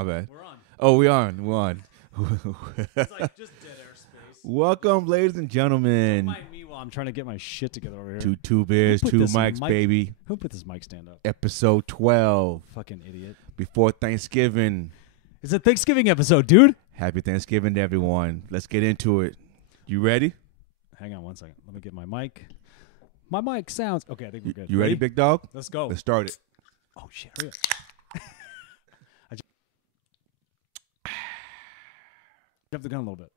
My bad. We're on. Oh, we're on. It's like just dead air space. Welcome, ladies and Don't gentlemen. mind me while I'm trying to get my shit together over here. Two beers, Who put two this mics, mic- baby. Who put this mic stand up? Episode 12. Fucking idiot. Before Thanksgiving. It's a Thanksgiving episode, dude. Happy Thanksgiving to everyone. Let's get into it. You ready? Hang on one second. Let me get my mic. My mic sounds... Okay, I think we're good. You ready, big dog? Let's go. Let's start it. Oh, shit. Hurry up. Jump the gun a little bit.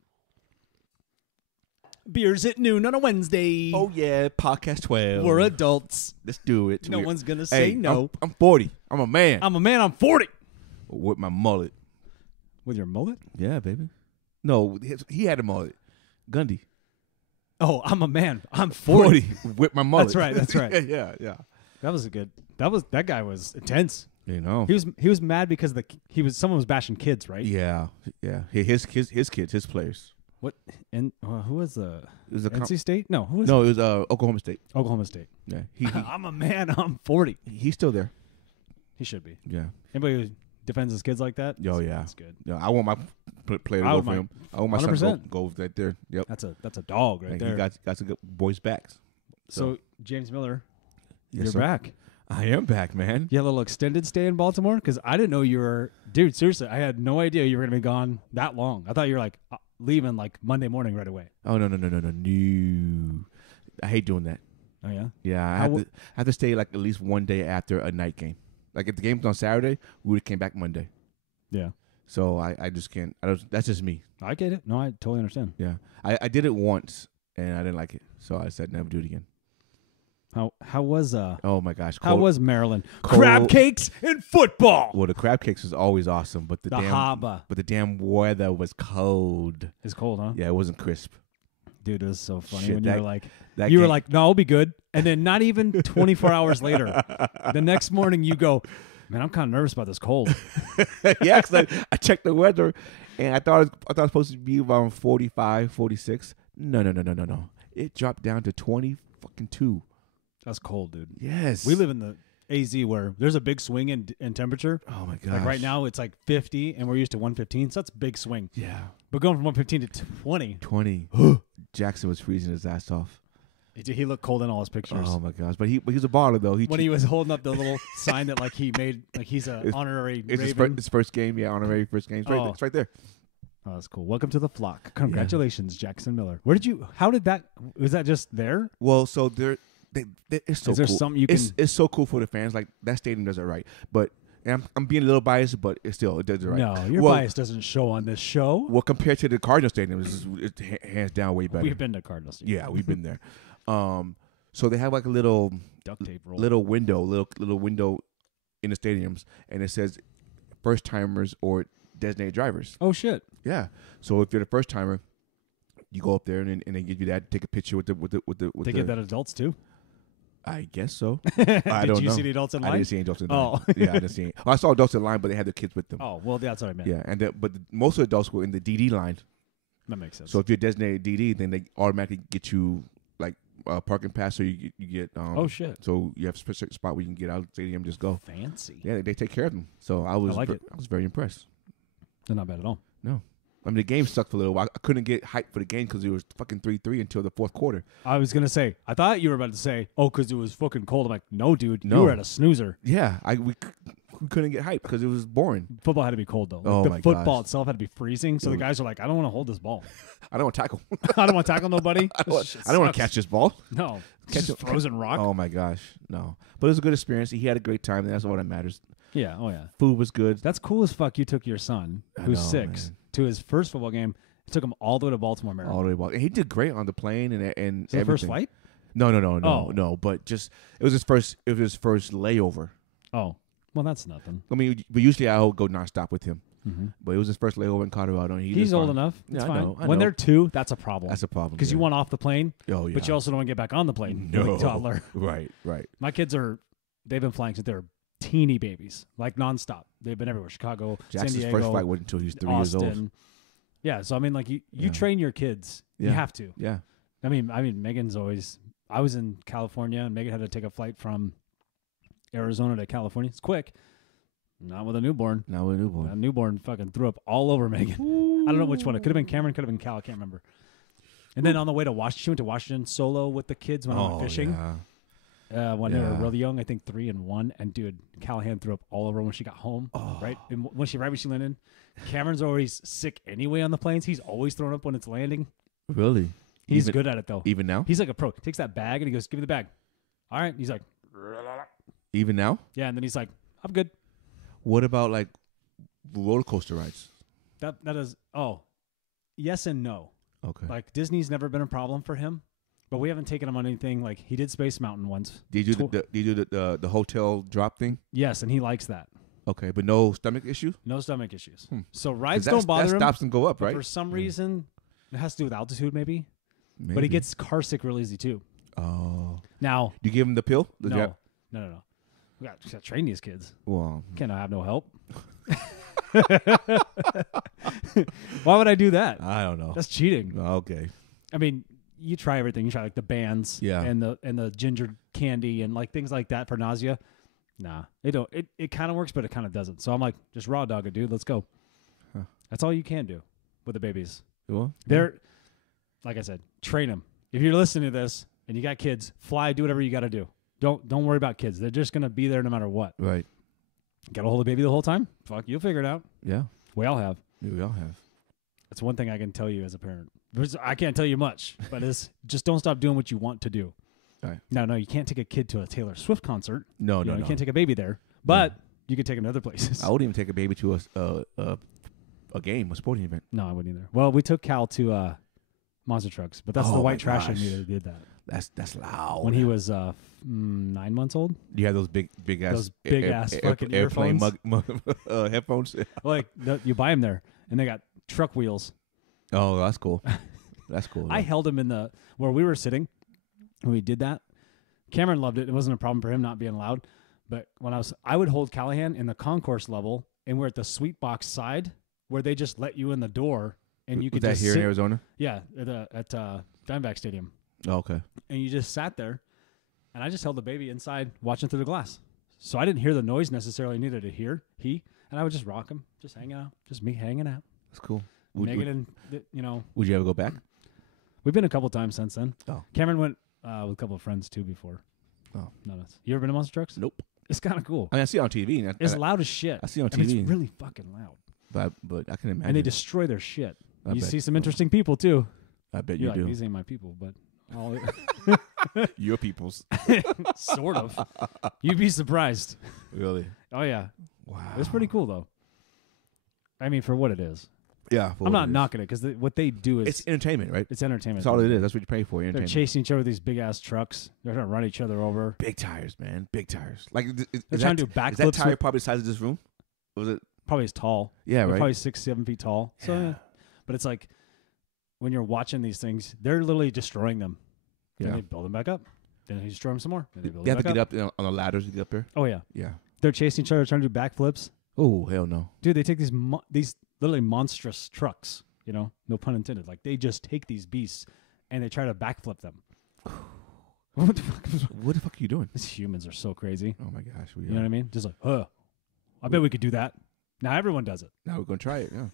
Beers at noon on a Wednesday. Oh, yeah. Podcast 12. We're adults. Let's do it. No one's going to say no. I'm 40. I'm a man. I'm a man. I'm 40. With my mullet. With your mullet? Yeah, baby. No, he had a mullet. Gundy. Oh, I'm a man. I'm 40. With my mullet. That's right. yeah. That was a good. That guy was intense. You know. He was mad because someone was bashing kids, right? Yeah. His kids, his players. What? And who was the? It was NC State? No, who was? No, it was Oklahoma State. Oklahoma State. Yeah. I'm a man. I'm 40. He's still there. He should be. Yeah. Anybody who defends his kids like that? Oh yeah. That's good. Yeah, I want my player to go for him. I want my son to go right there. Yep. That's a dog right there. He got some good boys' backs. So James Miller, Yes, you're sir. back. I am back, man. You had a little extended stay in Baltimore? Because I didn't know you were... Dude, seriously, I had no idea you were going to be gone that long. I thought you were like leaving like Monday morning right away. Oh, no. I hate doing that. Oh, yeah? Yeah, I have to stay like at least one day after a night game. Like if the game's on Saturday, we would have came back Monday. Yeah. So I just can't. That's just me. I get it. No, I totally understand. Yeah. I did it once, and I didn't like it. So I said never do it again. How was Oh, my gosh. how was Maryland? cold- Crab cakes and football. Well, the crab cakes was always awesome, but the HARBAAA damn weather was cold. is cold, huh? Yeah, it wasn't crisp. Dude, it was so funny Shit, when that- you were like, That you were game- like, no, I'll be good. And then not even 24 hours later, the next morning you go, man, I'm kind of nervous about this cold. yeah, because I checked the weather, and I thought it was supposed to be around 45, 46. No. It dropped down to 22. That's cold, dude. Yes. We live in the AZ where there's a big swing in temperature. Oh, my gosh. Like right now it's like 50 and we're used to 115. So that's a big swing. Yeah. But going from 115 to 20. 20. Jackson was freezing his ass off. He looked cold in all his pictures. Oh, my gosh. But he's a baller, though. When he was holding up the little sign that like he made, like he's an honorary It's Raven. his first game. Yeah, honorary first game. It's right there. Oh, that's cool. Welcome to the flock. Congratulations, Jackson Miller. How did that, was that just there? Well, so it's so Is there cool. something you can... It's so cool for the fans. Like, that stadium does it right. But and I'm being a little biased, but it does it right. No, your bias doesn't show on this show. Well, compared to the Cardinal Stadium, it's hands down way better. We've been to Cardinals. Yeah, we've been there. So they have like a little Duct tape roll. little window in the stadiums, and it says first timers or designated drivers. Oh, shit. Yeah. So if you're the first timer, you go up there and they give you that, take a picture with the. They get that adults too? I guess so. Did I don't you know. see the adults in line? I didn't see any adults in line. Oh. Yeah, I didn't see any. Well, I saw adults in line, but they had their kids with them. Oh, well, that's what I meant. Yeah, but most of the adults were in the DD line. That makes sense. So if you're designated DD, then they automatically get you like parking pass, so you get. Oh shit! So you have a specific spot where you can get out of the stadium, just go. Fancy. Yeah, they take care of them. So I was very impressed. They're not bad at all. No. I mean, the game sucked for a little while. I couldn't get hyped for the game because it was fucking 3-3 until the fourth quarter. I was going to say, I thought you were about to say, oh, because it was fucking cold. I'm like, no, dude. No. You were at a snoozer. Yeah, we couldn't get hyped because it was boring. Football had to be cold, though. Oh, the my football gosh. itself had to be freezing. So the guys are like, I don't want to hold this ball. I don't want to tackle. I don't want to tackle nobody. I don't want to catch this ball. No. Catch Just frozen rock. Oh, my gosh. No. But it was a good experience. He had a great time, and that's all that matters. Yeah. Oh, yeah. Food was good. That's cool as fuck. You took your son, who's know, 6, man. to his first football game. It took him all the way to Baltimore, Maryland. All the way back. And he did great on the plane and Is that the first flight? No. But just it was his first layover. Oh. Well, that's nothing. I mean, but usually I would go nonstop with him. Mm-hmm. But it was his first layover in Colorado. And He's old enough. It's fine. When they're 2, that's a problem. That's a problem. Because you want off the plane, Oh, yeah. but you also don't want to get back on the plane. No. Like toddler. Right. My kids they've been flying since they were teeny babies, like nonstop. They've been everywhere. Chicago, Jackson's San Diego, first flight wasn't until he was 3 Austin. years old. Yeah, so I mean, like you train your kids. Yeah. You have to. Yeah. I mean, Megan's always. I was in California, and Megan had to take a flight from Arizona to California. It's quick. Not with a newborn. Not with a newborn. That newborn fucking threw up all over Megan. I don't know which one. It could have been Cameron, could have been Cal. I can't remember. And then on the way to Washington, she went to Washington solo with the kids when I went fishing. When they were really young, I think 3 and 1. And dude, Callahan threw up all over when she got home. Right, and when she landed. Cameron's always sick anyway on the planes. He's always throwing up when it's landing. Really? He's good at it though. Even now? He's like a pro. Takes that bag and he goes, "Give me the bag." All right. He's like, even now? yeah, and then he's like, "I'm good." What about like roller coaster rides? That is yes and no. Okay. Like Disney's never been a problem for him, but we haven't taken him on anything. Like he did Space Mountain once. Did you do the hotel drop thing? Yes, and he likes that. Okay, but no stomach issue? No stomach issues. So rides don't don't bother that him. stops and go up, right? For some reason, it has to do with altitude maybe. But he gets car sick real easy too. Oh. Now, Do you give him the pill? no. We got to train these kids. Well, Can't have no help. Why would I do that? I don't know. That's cheating. Okay. I mean, you try everything. You try like the bands, and the ginger candy and like things like that for nausea. Nah, they don't. It kind of works, but it kind of doesn't. So I'm like, just raw dog it, dude. Let's go. Huh. That's all you can do with the babies. Well, They're like I said, train them. If you're listening to this and you got kids, fly, do whatever you got to do. Don't worry about kids. They're just gonna be there no matter what. Right. Got to hold the baby the whole time. Fuck, you'll figure it out. Yeah. We all have. Yeah, we all have. That's one thing I can tell you as a parent. I can't tell you much, but it's just don't stop doing what you want to do. Right. No, you can't take a kid to a Taylor Swift concert. No. You can't take a baby there, but you can take them to other places. I wouldn't even take a baby to a game, a sporting event. No, I wouldn't either. Well, we took Cal to monster trucks, but that's the white trash in me that did that. That's loud. When he was 9 months old. You have those big ass fucking airplane earphones. headphones. Like you buy them there, and they got truck wheels. Oh, that's cool. That's cool. I held him in where we were sitting when we did that. Cameron loved it. It wasn't a problem for him not being loud. But when I would hold Callahan in the concourse level, and we're at the sweet box side where they just let you in the door, and you could that just here sit, in Arizona. Yeah, at Diamondback Stadium. Oh, okay. And you just sat there, and I just held the baby inside watching through the glass. So I didn't hear the noise necessarily needed to hear. And I would just rock him, just hanging out, just me hanging out. That's cool. Megan Would you ever go back? We've been a couple times since then. Oh. Cameron went with a couple of friends too before. Oh. Not us. You ever been to monster trucks? Nope. It's kind of cool. I mean, I see it on TV. It's loud as shit. I see it on I mean, TV. it's really fucking loud. But I can imagine. And they destroy their shit. I You bet. see some interesting people too. I bet You're you like, do. these ain't my people, but all Your people's. sort of. You'd be surprised. Really? Oh yeah. Wow. It's pretty cool though. I mean, for what it is. Yeah. I'm not knocking it because what they do is It's entertainment, right? it's entertainment. That's all it is. That's what you pay for. They're Entertainment. chasing each other with these big ass trucks. They're trying to run each other over. Big tires, man. Big tires. Like They're trying to do backflips. Is that tire probably the size of this room? Was it? Probably as tall. Yeah, They're right. probably 6-7 feet tall. So, Yeah. but it's like when you're watching these things, they're literally destroying them. Then Yeah. they build them back up. Then they destroy them some more. Then they build They have them to back get up on the ladders to get up there. Oh yeah, Yeah. they're chasing each other, trying to do backflips. Oh hell no. Dude, they take these literally monstrous trucks. No pun intended. Like they just take these beasts and they try to backflip them. What the fuck? What the fuck are you doing? These humans are so crazy. Oh my gosh. You know what I mean? Just like, I bet we could do that. Now everyone does it. Now we're gonna try it. Yeah.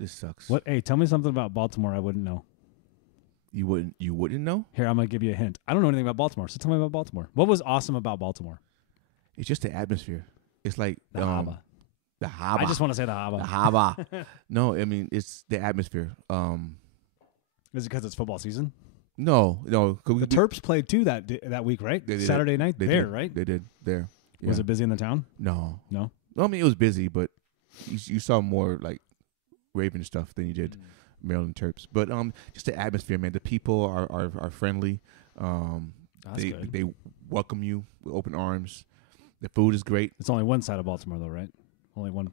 This sucks. What? Hey, tell me something about Baltimore I wouldn't know. You wouldn't know? Here, I'm gonna give you a hint. I don't know anything about Baltimore, so tell me about Baltimore. What was awesome about Baltimore? It's just the atmosphere. It's like The HARBAAA. The HARBAAA. I just want to say the HARBAAA. The HARBAAA. No, I mean it's the atmosphere. Is it because it's football season? No. The Terps played too that week, right? They did. Saturday night They there, did. right? They did there. Yeah. Was it busy in the town? No. No. I mean it was busy, but you saw more like Raven stuff than you did Maryland Terps. But just the atmosphere, man. The people are friendly. That's good. They welcome you with open arms. The food is great. It's only one side of Baltimore, though, right? Only one.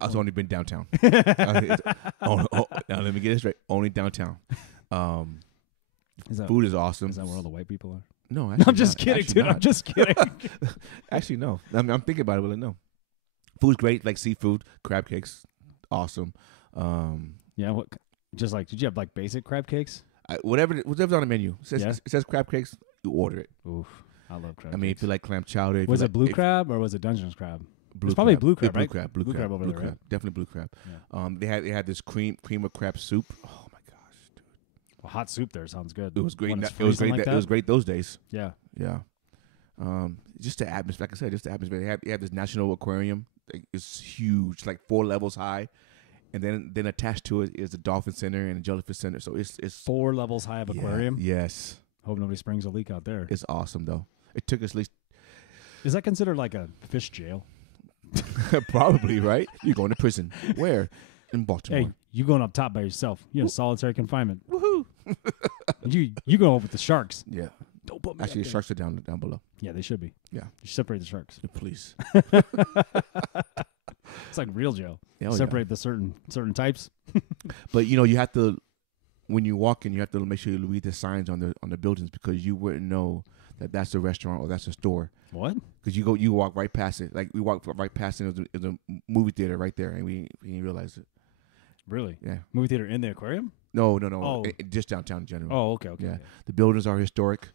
I've only been downtown. Now let me get this right. Only downtown. Food is awesome. Is that where all the white people are? No, No, I'm just kidding, dude. I'm just kidding. Actually, no. I'm thinking about it, but no. Food's great, like seafood, crab cakes, awesome. Yeah. What? Just like, did you have like basic crab cakes? Whatever's on the menu. It says, Yeah. it says crab cakes. You order it. Oof. I love crab I mean, cakes. if you like clam chowder. Was it blue crab or was it Dungeness crab? Blue It's probably crab. blue crab, Blue right? crab. Blue crab over there, right? Definitely blue crab. Yeah. They had this cream of crab soup. Oh my gosh, dude. Well, hot soup there sounds good. It was great. When it's It was great. freezing like It was great those days. Yeah. Yeah. Just the atmosphere. Like I said, just the atmosphere. They had this national aquarium. It's huge, like 4 levels high, and then attached to it is the dolphin center and the jellyfish center. So it's 4 levels high of aquarium. Yes. Hope nobody springs a leak out there. It's awesome though. It took us at least Is that considered like a fish jail? probably right. You're going to prison. Where? In Baltimore. Hey, you going up top by yourself. You're in solitary confinement. Woohoo! you go up with the sharks. Yeah. Don't put me Actually, up the there. sharks are down below. Yeah, they should be. Yeah. You should separate the sharks. Please. It's like real jail. Oh, Separate the certain types. But you have to, when you walk in, you have to make sure you read the signs on the buildings because you wouldn't know that that's a restaurant or that's a store. What? Because you walk right past it. Like we walked right past it. It was a movie theater right there, and we didn't realize it. Really? Yeah. Movie theater in the aquarium? No. Oh. Just downtown in general. Oh, okay. Yeah. The buildings are historic.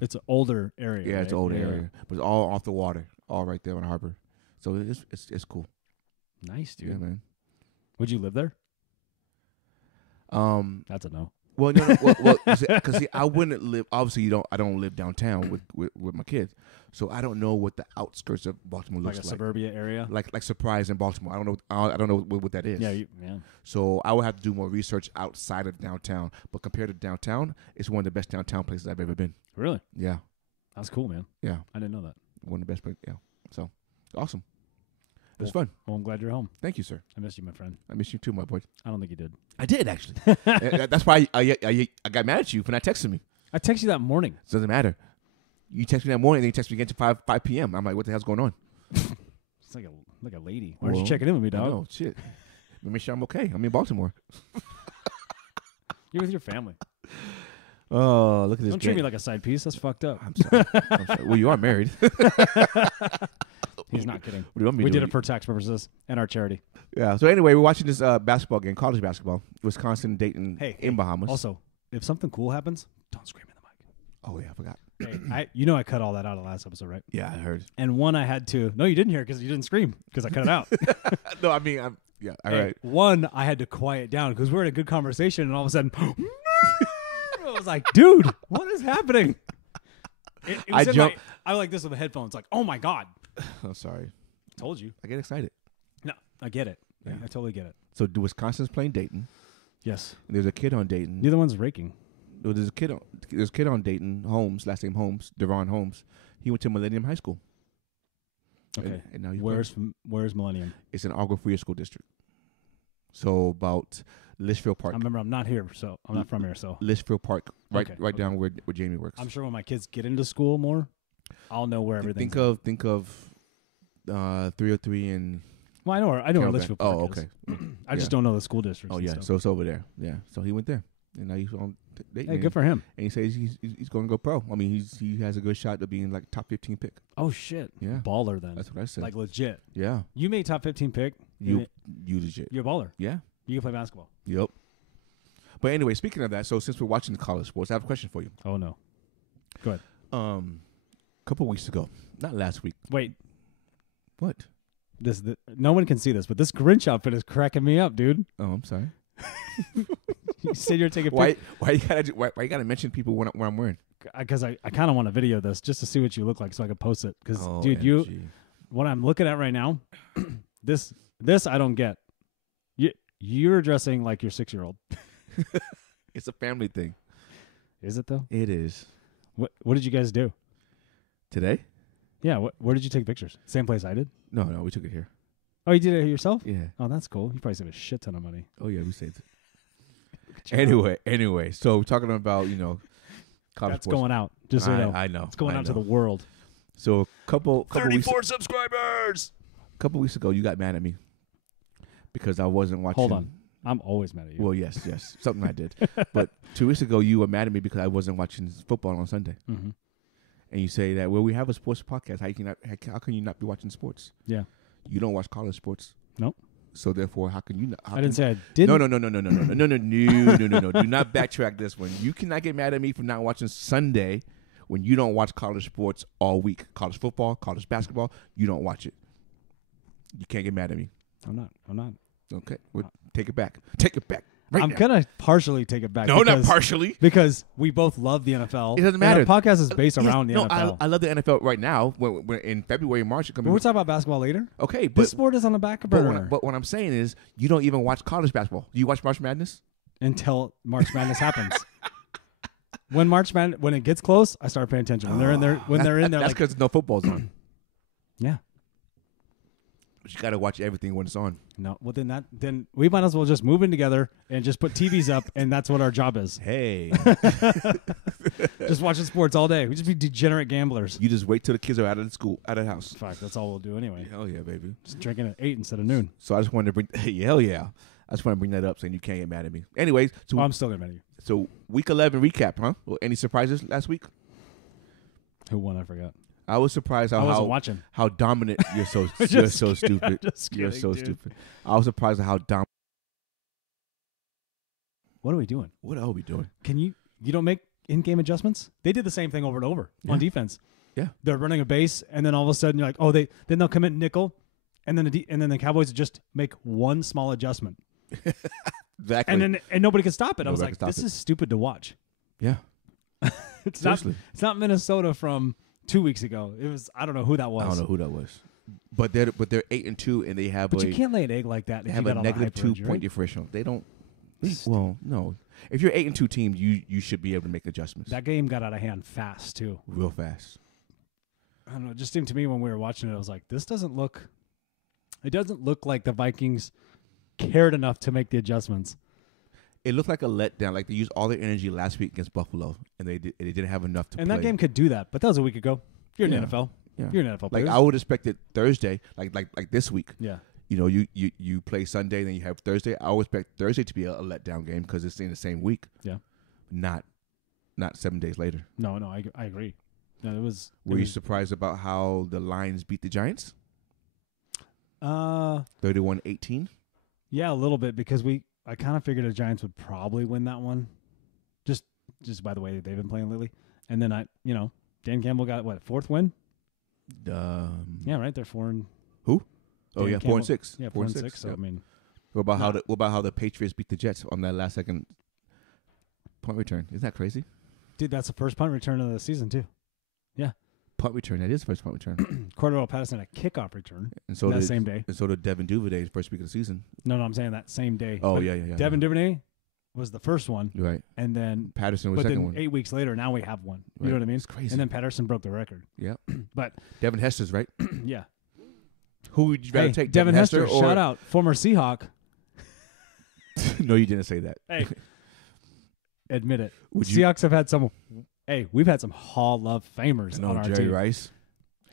It's an older area. Yeah, right? it's an older area, but it's all off the water, all right there on the harbor. So it's cool. Nice, dude. Yeah, man. Would you live there? That's a no. Well, no, because I wouldn't live. Obviously, I don't live downtown with my kids, so I don't know what the outskirts of Baltimore Like looks a like. suburbia area? Like Surprise in Baltimore. I don't know what that is. Yeah. So I would have to do more research outside of downtown. But compared to downtown, it's one of the best downtown places I've ever been. Really? Yeah. That's cool, man. Yeah. I didn't know that. One of the best places. Yeah. So awesome. It was fun. Well, I'm glad you're home. Thank you, sir. I miss you, my friend. I miss you too, my boy. I don't think you did. I did actually. That's why I got mad at you for not texting me. I texted you that morning. It doesn't matter. You text me that morning, then you text me again to 5 p.m. I'm like, what the hell's going on? It's like a lady. Why aren't you Well, checking in with me, dog? No, shit. Make sure I'm okay. I'm in Baltimore. You're with your family. Oh, look at this. Don't treat me like a side piece. That's fucked up. I'm sorry. I'm sorry. Well, you are married. He's not kidding. What do you want me We to did do? it for tax purposes and our charity. Yeah. So anyway, we're watching this basketball game, college basketball, Wisconsin, Dayton, in Bahamas. Also, if something cool happens, don't scream in the mic. Oh yeah, I forgot. Hey, I cut all that out of the last episode, right? Yeah, I heard. And one I had to. No, you didn't hear because you didn't scream because I cut it out. No, I mean, yeah. All right. One I had to quiet down because we're in a good conversation, and all of a sudden, I was like, "Dude, what is happening?" It was I like this with the headphones. Like, oh my god! I'm sorry. Told you. I get excited. No, I get it. Yeah. I totally get it. So Wisconsin's playing Dayton. Yes. There's a kid on Dayton. Neither one's raking. There's a kid on Dayton, Holmes, last name Holmes, Deron Holmes. He went to Millennium High School. Okay. And now he's where's Millennium? It's an Agua Fria school district. So about Litchfield Park. I remember I'm not here, so I'm not from here. So Litchfield Park, right Okay. down where Jamie works. I'm sure when my kids get into school more, I'll know where everything. Think of 303 and. Well, I know where Litchfield Park Oh, is. okay. I just don't know the school districts. Oh and yeah, stuff. so it's over there. Yeah, so he went there, and now he's on Dayton. Hey, good for him. And he says he's going to go pro. I mean, he has a good shot of being like top 15 pick. Oh shit. Yeah, Baller then. that's what I said. Like legit. Yeah, You made top 15 pick. you legit. You're a baller. Yeah. You can play basketball. Yep. But anyway, speaking of that, so since we're watching the college sports, I have a question for you. Oh no. Go ahead. A couple weeks ago, not last week. Wait. What? No one can see this, but this Grinch outfit is cracking me up, dude. Oh, I'm sorry. You said you're taking Why you gotta mention people what I'm wearing? Because I kind of want to video this just to see what you look like so I can post it. Because dude, OMG. what I'm looking at right now, this I don't get. You're dressing like your 6-year-old. It's a family thing. Is it though? It is. What did you guys do Today? Yeah. Where did you take pictures? Same place I did. No, we took it here. Oh, you did it yourself? Yeah. Oh, that's cool. You probably saved a shit ton of money. Oh yeah, we saved it. Anyway, so we're talking about college That's sports. going out. Just so you know. I know. It's going out to the world. So a couple 34 subscribers. couple weeks ago, you got mad at me because I wasn't watching. Hold on. I'm always mad at you. Well, yes, something I did. But 2 weeks ago, you were mad at me because I wasn't watching football on Sunday, Mm-hmm. and you say that we have a sports podcast. How can you not be watching sports? Yeah. You don't watch college sports. Nope. So therefore, how can you not? I didn't say I didn't. No. Do not backtrack this one. You cannot get mad at me for not watching Sunday when you don't watch college sports all week, college football, college basketball, you don't watch it. You can't get mad at me. I'm not. Okay, take it back. Take it back. Right I'm now. gonna partially take it back. No, not partially. Because we both love the NFL. It doesn't matter. And our podcast is based around the NFL. I love the NFL right now. We're in February, March. But we're talking about basketball later. Okay, but this sport is on the back burner. But what I'm saying is, you don't even watch college basketball. Do you watch March Madness? Until March Madness happens. When it gets close, I start paying attention. When they're in there, that's like, because no football's on. Yeah. But you got to watch everything when it's on. No, well then we might as well just move in together and just put TVs up, and that's what our job is. Hey, just watching sports all day. We just be degenerate gamblers. you just wait till the kids are out of the house. In fact, that's all we'll do anyway. Hell yeah, baby. Just drinking at 8 instead of noon. So I just wanted to bring. Hell yeah, I just want to bring that up, saying you can't get mad at me. Anyways, so I'm still getting mad at you. So week 11 recap, huh? Well, any surprises last week? Who won? I forgot. I was surprised I wasn't watching. How dominant you're so You're so stupid. You're so stupid. I was surprised at how dominant. What are we doing? What are we doing? Can you don't make in-game adjustments? They did the same thing over and over on defense. Yeah, they're running a base, and then all of a sudden you're like, oh, then they'll commit nickel, and then the Cowboys just make one small adjustment. Exactly. And nobody can stop it. I was like, this is stupid to watch. Yeah. It's not Minnesota from 2 weeks ago. It was, I don't know who that was. I don't know who that was. But they're 8-2 and they have But you can't lay an egg like that. They have a negative 2-point differential. They don't. Well, no. If you're 8-2 team, you should be able to make adjustments. That game got out of hand fast too. Real fast. I don't know. It just seemed to me when we were watching it, I was like, this doesn't look. It doesn't look like the Vikings cared enough to make the adjustments. It looked like a letdown. Like they used all their energy last week against Buffalo, and they didn't have enough to play. And that game could do that, but that was a week ago. You're in the NFL. Yeah. You're an NFL player. Like I would expect it Thursday, like this week. Yeah. You know, you play Sunday, then you have Thursday. I would expect Thursday to be a letdown game because it's in the same week. Yeah. Not 7 days later. No, I agree. No, it was. Were you surprised about how the Lions beat the Giants? 31-18. Yeah, a little bit because I kind of figured the Giants would probably win that one. Just by the way they've been playing lately. And then Dan Campbell got what, 4th win? Yeah, right. They're 4 and who? Dan 4-6. Yeah, 4-6. So yep. I mean, what about how the Patriots beat the Jets on that last second punt return? Isn't that crazy? Dude, that's the first punt return of the season too. Yeah. Punt return. That is the first punt return. Cordell Patterson had a kickoff return. And so that same day. And so did Devin Duvernay first week of the season. No, I'm saying that same day. Oh, but yeah. Devin Duvernay was the first one. Right. And then Patterson was the second one. 8 weeks later, now we have one. You Right. know what I mean? It's crazy. And then Patterson broke the record. Yeah. But Devin Hester's right. Yeah. Who would you rather take? Devin Hester, shout out, former Seahawk. No, you didn't say that. Hey, admit it. Seahawks have had some. Hey, we've had some Hall of Famers on our Jerry team. Rice,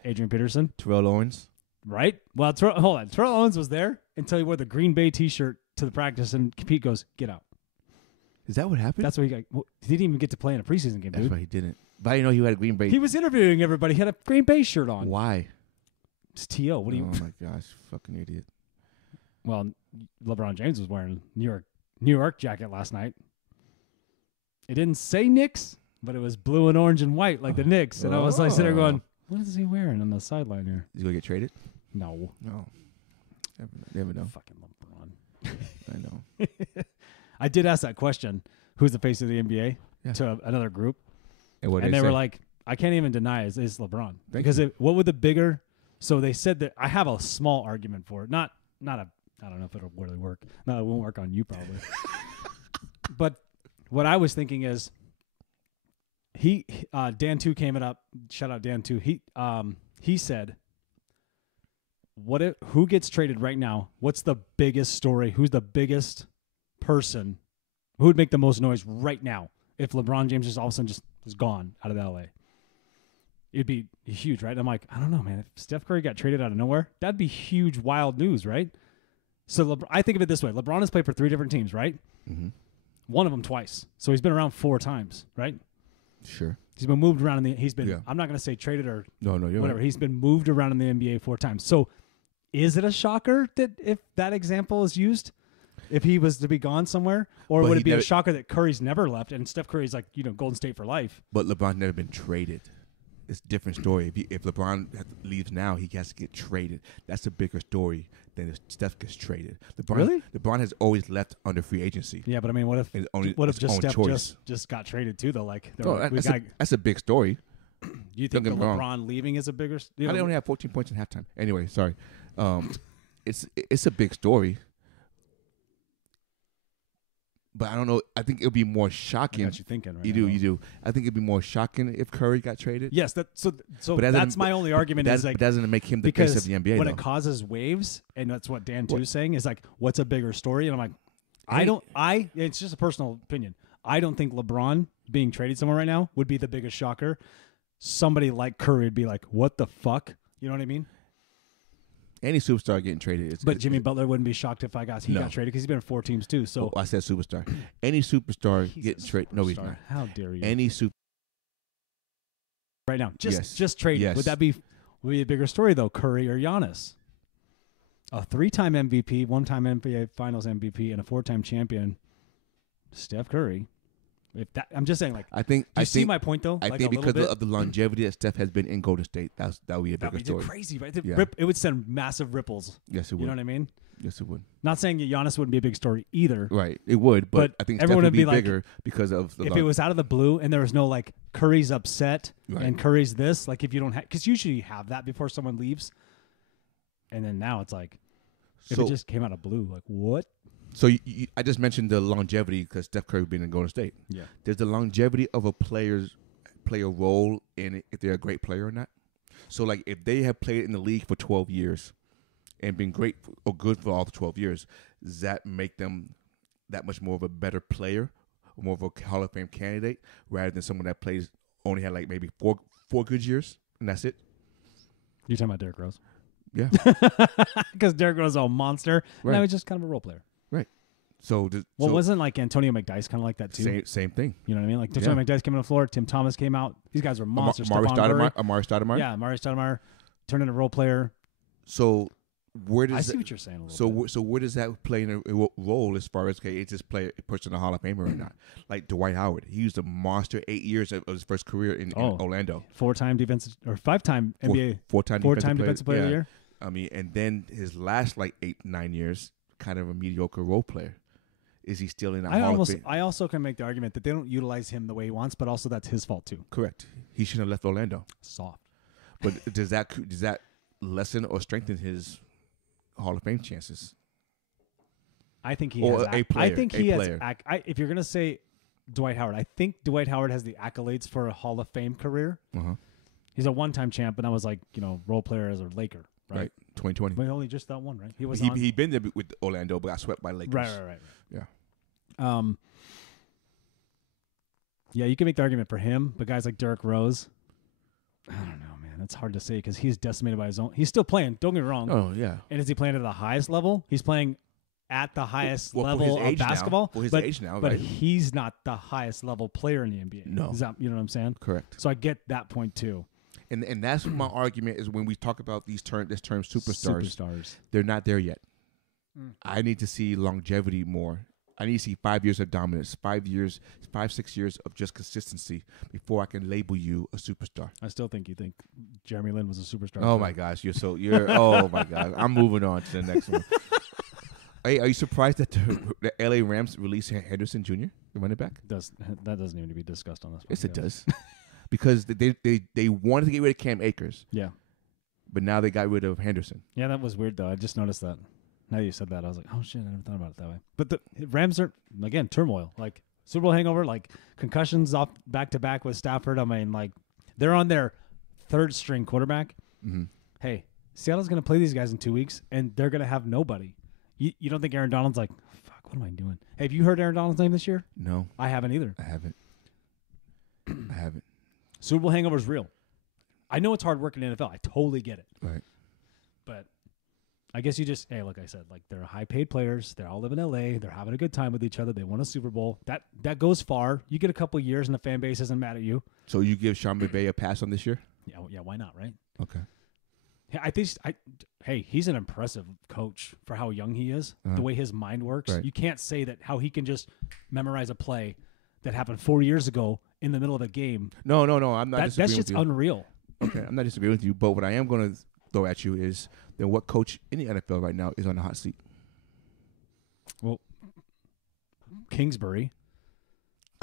Adrian Peterson, Terrell Owens. Right? Well, hold on. Terrell Owens was there until he wore the Green Bay T-shirt to the practice, and Pete goes, "Get out." Is that what happened? That's what he got. Well, he didn't even get to play in a preseason game. That's why he didn't. But I didn't know he had a Green Bay. He was interviewing everybody. He had a Green Bay shirt on. Why? It's T.O. What do you? Oh my gosh, fucking idiot. Well, LeBron James was wearing a New York jacket last night. It didn't say Knicks, but it was blue and orange and white like the Knicks. And I was like sitting there going, what is he wearing on the sideline here? Is he going to get traded? No. Never know. Fucking LeBron. I know. I did ask that question, who's the face of the NBA, to another group. And they were like, I can't even deny it's LeBron. Because what would the bigger... So they said that I have a small argument for it. Not a... I don't know if it'll really work. No, it won't work on you probably. But what I was thinking is, Dan 2 came it up. Shout out Dan 2. He said, who gets traded right now? What's the biggest story? Who's the biggest person? Who would make the most noise right now if LeBron James just all of a sudden just was gone out of LA? It'd be huge, right? I'm like, I don't know, man. If Steph Curry got traded out of nowhere, that'd be huge, wild news, right? So I think of it this way. LeBron has played for 3 different teams, right? Mm-hmm. One of them twice. So he's been around 4 times, right? Sure. He's been moved around I'm not going to say traded or you're whatever. Right. He's been moved around in the NBA 4 times. So is it a shocker that if that example is used, if he was to be gone somewhere? Or would it be a shocker that Curry's never left and Steph Curry's like, Golden State for life? But LeBron's never been traded. it's a different story. If LeBron leaves now, he has to get traded. That's a bigger story than if Steph gets traded. LeBron has always left under free agency. Yeah, but I mean, what if Steph just got traded too? Though, like, that's a big story. You think LeBron leaving is a bigger? How they only have 14 points in halftime? Anyway, sorry. It's a big story. But I don't know. I think it would be more shocking. I got you thinking, right? You do. I think it'd be more shocking if Curry got traded. Yes, so that's my only argument. Is like, that doesn't make him the face of the NBA. When it causes waves, and that's what Dan too is saying, is like, what's a bigger story? And I'm like, it's just a personal opinion. I don't think LeBron being traded somewhere right now would be the biggest shocker. Somebody like Curry would be like, what the fuck? You know what I mean? Any superstar getting traded. But Jimmy Butler wouldn't be shocked if he got traded because he's been in 4 teams too. So I said superstar. Any superstar getting traded. No, he's not. How dare you? Any super. Right now, just trade. Yes. Would be a bigger story though? Curry or Giannis? A 3-time MVP, 1-time NBA Finals MVP, and a 4-time champion. Steph Curry. I'm just saying, like, I see my point though? I think because of the longevity that Steph has been in Golden State, that would be a bigger story. Crazy, right? It would send massive ripples. Yes, it would. You know what I mean? Yes, it would. Not saying that Giannis wouldn't be a big story either. Right, it would, but I think Steph would be bigger because of the. If it was out of the blue and there was no like Curry's upset and Curry's this, like if you don't have, because usually you have that before someone leaves, and then now it's like, if it just came out of blue, like what? So I just mentioned the longevity because Steph Curry being in Golden State. Yeah. There's the longevity of a player role in if they're a great player or not. So like if they have played in the league for 12 years and been great or good for all the 12 years, does that make them that much more of a better player or more of a Hall of Fame candidate rather than someone that only had like maybe four good years and that's it? You're talking about Derrick Rose? Yeah. Because Derrick Rose is a monster. Right. Now he's just kind of a role player. Right. So wasn't like Antonio McDyess kind of like that too? Same thing. You know what I mean? Like Antonio McDyess came on the floor, Tim Thomas came out. These guys were monsters. Amari Stoudemire. Yeah, Amari Stoudemire turned into a role player. So where does I see what you're saying a little bit. So where does that play in a role as far as it's this player pushing the Hall of Famer or not? Like Dwight Howard, he was a monster 8 years of his first career in Orlando. 4-time defensive or 5-time NBA, 4-time defensive player of the year. I mean, and then his last like 8-9 years, kind of a mediocre role player. Is he still in the Hall of Fame? I also can make the argument that they don't utilize him the way he wants, but also that's his fault too. Correct. He shouldn't have left Orlando. Soft. But does that lessen or strengthen his Hall of Fame chances? I think he has. I think he has. If you're gonna say Dwight Howard, I think Dwight Howard has the accolades for a Hall of Fame career. Uh-huh. He's a 1-time champ, and that was like role player as a Laker, right? 2020. But only just that one, right? He been there with Orlando, but got swept by Lakers. Right. Yeah. Yeah, you can make the argument for him, but guys like Derrick Rose, I don't know, man. It's hard to say because he's decimated by his own. He's still playing. Don't get me wrong. Oh yeah. And is he playing at the highest level? He's playing at the highest level of basketball. For his age now, but he's not the highest level player in the NBA. No. Is that, you know what I'm saying? Correct. So I get that point too. And that's my argument is when we talk about this term superstars, they're not there yet. I need to see longevity more. I need to see 5 years of dominance, 6 years of just consistency before I can label you a superstar. I still think you think Jeremy Lin was a superstar. Oh my gosh, oh my god. I'm moving on to the next one. Hey, are you surprised that the LA Rams released Henderson Jr., the running back? That doesn't need to be discussed on this one. Yes, it does. Because they wanted to get rid of Cam Akers. Yeah. But now they got rid of Henderson. Yeah, that was weird, though. I just noticed that. Now you said that, I was like, oh, shit, I never thought about it that way. But the Rams are, again, turmoil. Like, Super Bowl hangover, like, concussions off back-to-back with Stafford. I mean, like, they're on their third-string quarterback. Mm-hmm. Hey, Seattle's going to play these guys in 2 weeks, and they're going to have nobody. You don't think Aaron Donald's like, fuck, what am I doing? Hey, have you heard Aaron Donald's name this year? No. I haven't either. I haven't. Super Bowl hangover is real. I know it's hard work in the NFL. I totally get it. Right. But I guess like I said, like they're high-paid players. They all live in L.A. They're having a good time with each other. They won a Super Bowl. That goes far. You get a couple years and the fan base isn't mad at you. So you give Sean McVay a pass on this year? Yeah, why not, right? Okay. Hey, he's an impressive coach for how young he is, the way his mind works. Right. You can't say that how he can just memorize a play that happened 4 years ago in the middle of a game. No. I'm not. That's just unreal. Okay, I'm not disagreeing with you, but what I am going to throw at you is then what coach in the NFL right now is on the hot seat? Well, Kingsbury.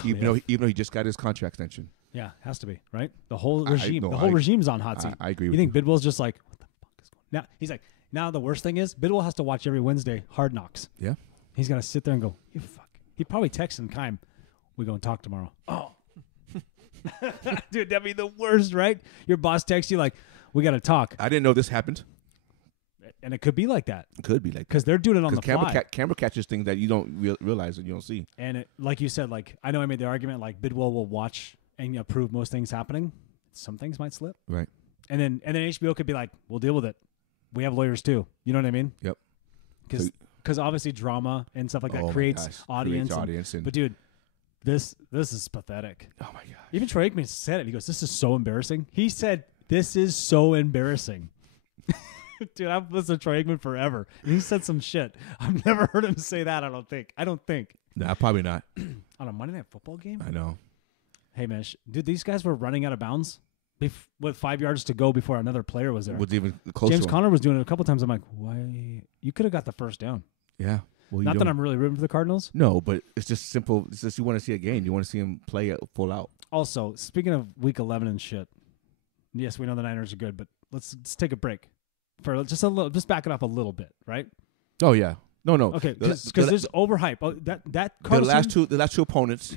Even though he just got his contract extension. Yeah, has to be, right? The whole regime. Regime's on hot seat. I agree with you. You think Bidwell's just like, what the fuck is going on? Now, he's like, now the worst thing is Bidwell has to watch every Wednesday Hard Knocks. Yeah. He's got to sit there and go, you fuck. He probably texts him, Kime, we go and talk tomorrow. Oh. Dude, that'd be the worst, right? Your boss texts you like, we got to talk. I didn't know this happened. And it could be like that. It could be like because they're doing it on the fly. Camera catches things that you don't realize and you don't see. And like you said, like I know I made the argument like Bidwell will watch and approve most things happening. Some things might slip. Right. And then HBO could be like, we'll deal with it. We have lawyers too. You know what I mean? Yep. Because obviously drama and stuff like that creates audience. But dude, this is pathetic. Oh my god. Even Troy Aikman said it. He goes, "This is so embarrassing." He said, "This is so embarrassing." Dude, I've listened to Troy Aikman forever. And he said some shit. I've never heard him say that, I don't think. Nah, probably not. On a Monday Night Football game? I know. Hey, man. Dude, these guys were running out of bounds with 5 yards to go before another player was there. Was even close. James Conner was doing it a couple times. I'm like, why? You could have got the first down. Yeah. Well, not that I'm really rooting for the Cardinals. No, but it's just simple. It's just you want to see a game. You want to see him play it full out. Also, speaking of Week 11 and shit, yes, we know the Niners are good, but let's take a break. For just a little, just back it up a little bit, right? Oh yeah, no. Okay, because there's overhype. Oh, that the last two opponents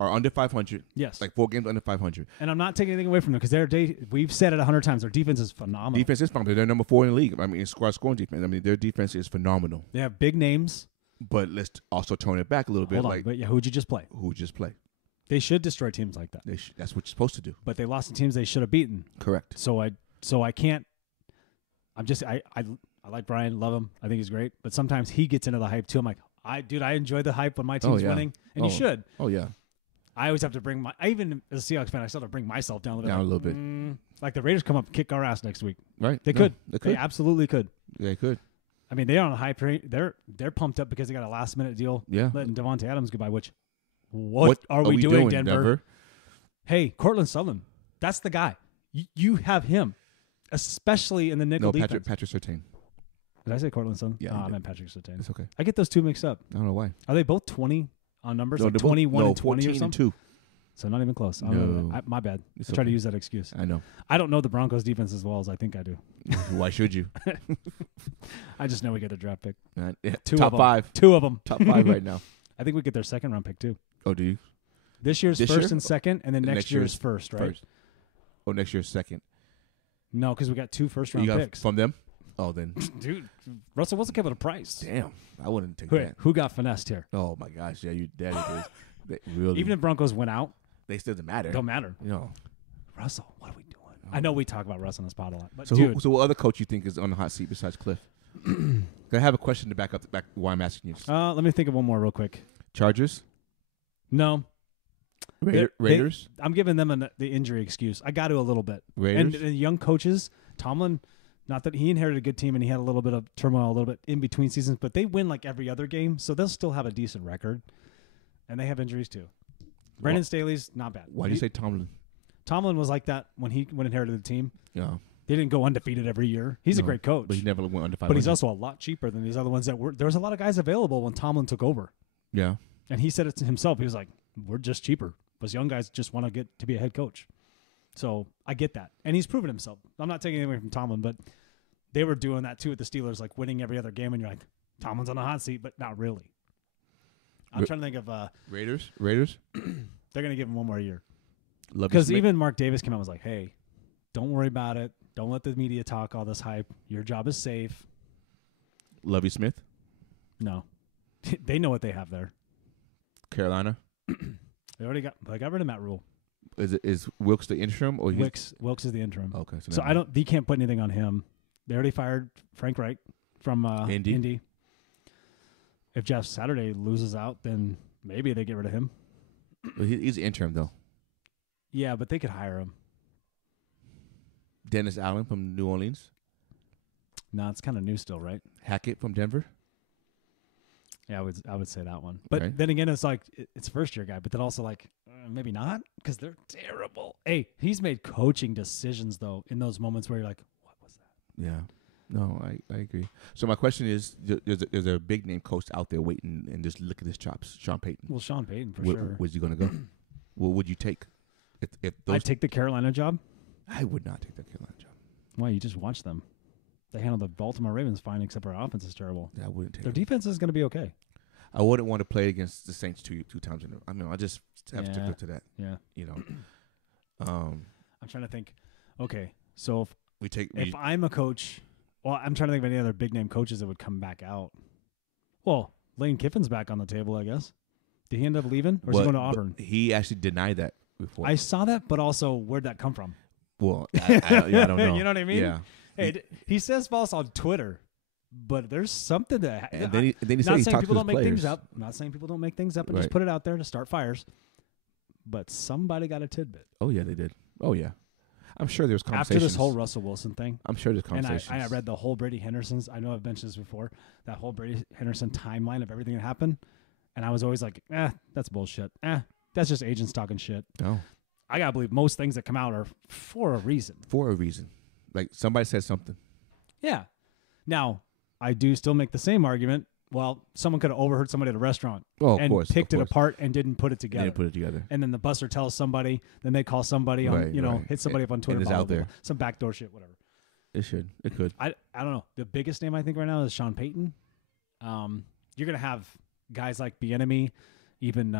are under 500. Yes, like 4 games under 500. And I'm not taking anything away from them because we've said it 100 times. Their defense is phenomenal. Defense is phenomenal. They're number 4 in the league. I mean, scoring defense. I mean, their defense is phenomenal. They have big names, but let's also tone it back a little bit. Hold on, but yeah, who'd you just play? They should destroy teams like that. That's what you're supposed to do. But they lost to teams they should have beaten. Correct. So I can't. I like Brian, love him. I think he's great. But sometimes he gets into the hype too. I'm like, I enjoy the hype when my team's winning, and you should. Oh yeah. I always have to even as a Seahawks fan, I still have to bring myself down a little bit. Like the Raiders come up and kick our ass next week. Right. They could. They absolutely could. They could. I mean, they're on a high train. They're pumped up because they got a last minute deal. Yeah. Letting Devontae Adams goodbye. Which, what are we doing, Denver? Hey, Cortland Sutherland. That's the guy. You have him. Especially in the nickel defense. Patrick Surtain. Did I say Cortland Sutherland? Yeah, I meant Patrick Surtain. It's okay. I get those two mixed up. I don't know why. Are they both 20 on numbers? No, like 21 and 20 or something? And 2. So not even close. No. My bad. It's I try to use that excuse. I know. I don't know the Broncos defense as well as I think I do. Why should you? I just know we get a draft pick. Yeah. Top 5. 2 of them. Top 5 right now. I think we get their second round pick too. Oh, do you? This year's first and second, and then next year's first, right? Oh, next year's second. No, because we got 2 first round picks. From them? Oh, then. Dude, Russell Wilson came at a price. Damn. I wouldn't take that. Who got finessed here? Oh, my gosh. Yeah, you daddy did. Really. Even if Broncos went out. They still doesn't matter. Don't matter. No. Russell, what are we doing? I know we talk about Russell on this pod a lot. But so, so what other coach you think is on the hot seat besides Cliff? I have a question to back why I'm asking you. Let me think of one more real quick. Chargers? No. Raiders? I'm giving them the injury excuse. I got to a little bit. Raiders? And young coaches, Tomlin, not that he inherited a good team and he had a little bit of turmoil a little bit in between seasons, but they win like every other game, so they'll still have a decent record. And they have injuries too. Brandon Staley's not bad. Why do you say Tomlin? Tomlin was like that when he inherited the team. Yeah. They didn't go undefeated every year. He's a great coach. But he never went under 500. But he's also a lot cheaper than these other ones that were. There was a lot of guys available when Tomlin took over. Yeah. And he said it to himself. He was like, we're just cheaper. Because young guys just want to get to be a head coach. So I get that. And he's proven himself. I'm not taking anything away from Tomlin, but they were doing that too with the Steelers, like winning every other game. And you're like, Tomlin's on the hot seat, but not really. I'm trying to think of Raiders. They're going to give him one more year. Because even Mark Davis came out and was like, hey, don't worry about it. Don't let the media talk all this hype. Your job is safe. Lovie Smith? No. They know what they have there. Carolina? They got rid of Matt Rule. Is Wilkes the interim? Or Wilkes is the interim. Okay. So they can't put anything on him. They already fired Frank Reich from Indy. If Jeff Saturday loses out, then maybe they get rid of him. Well, he's the interim, though. Yeah, but they could hire him. Dennis Allen from New Orleans? No, it's kind of new still, right? Hackett from Denver? Yeah, I would say that one. But Right. then again, it's like it's first year guy, but then also like maybe not because they're terrible. Hey, he's made coaching decisions though in those moments where you're like, what was that? Yeah. No, I agree. So my question is, there's a big name coach out there waiting and just look at his chops, Sean Payton. Well, Sean Payton for Where, sure. Where's he going to go? What would you take? If those, I'd take the Carolina job. I would not take the Carolina job. Why? You just watch them. They handle the Baltimore Ravens fine, except for our offense is terrible. Yeah, I wouldn't take Their it. defense is going to be okay. I wouldn't want to play against the Saints two times in a row. I mean, I just have to stick to that. Yeah. You know. I'm trying to think. Okay, so if if I'm a coach, well, I'm trying to think of any other big name coaches that would come back out. Well, Lane Kiffin's back on the table, I guess. Did he end up leaving, or is he going to Auburn? He actually denied that before. I saw that, but also where'd that come from? Well, I don't know. You know what I mean? Yeah. Hey, he says false on Twitter, but there's something that. And then he not said he saying talked people to don't his make things players. up. I'm not saying people don't make things up and just Right. put it out there to start fires. But somebody got a tidbit Oh yeah, they did. Oh yeah, I'm sure there's after conversations. this whole Russell Wilson thing. I'm sure there's And conversations. I read the whole Brady Henderson's. I know I've mentioned this before. That whole Brady Henderson timeline of everything that happened, and I was always like, that's bullshit. That's just agents talking shit. No, I gotta believe most things that come out are for a reason. for a reason. Like somebody said something. Yeah. Now, I do still make the same argument. Well, someone could have overheard somebody at a restaurant Oh, of and course, picked of it course. apart and didn't put it They together. didn't put it together. And then the buster tells somebody, then they call somebody on, Right, right. hit somebody up on Twitter. it's blah, out blah, blah, there. some backdoor shit, whatever. It should. It could. I don't know. The biggest name I think right now is Sean Payton. You're gonna have guys like Bieniemy, even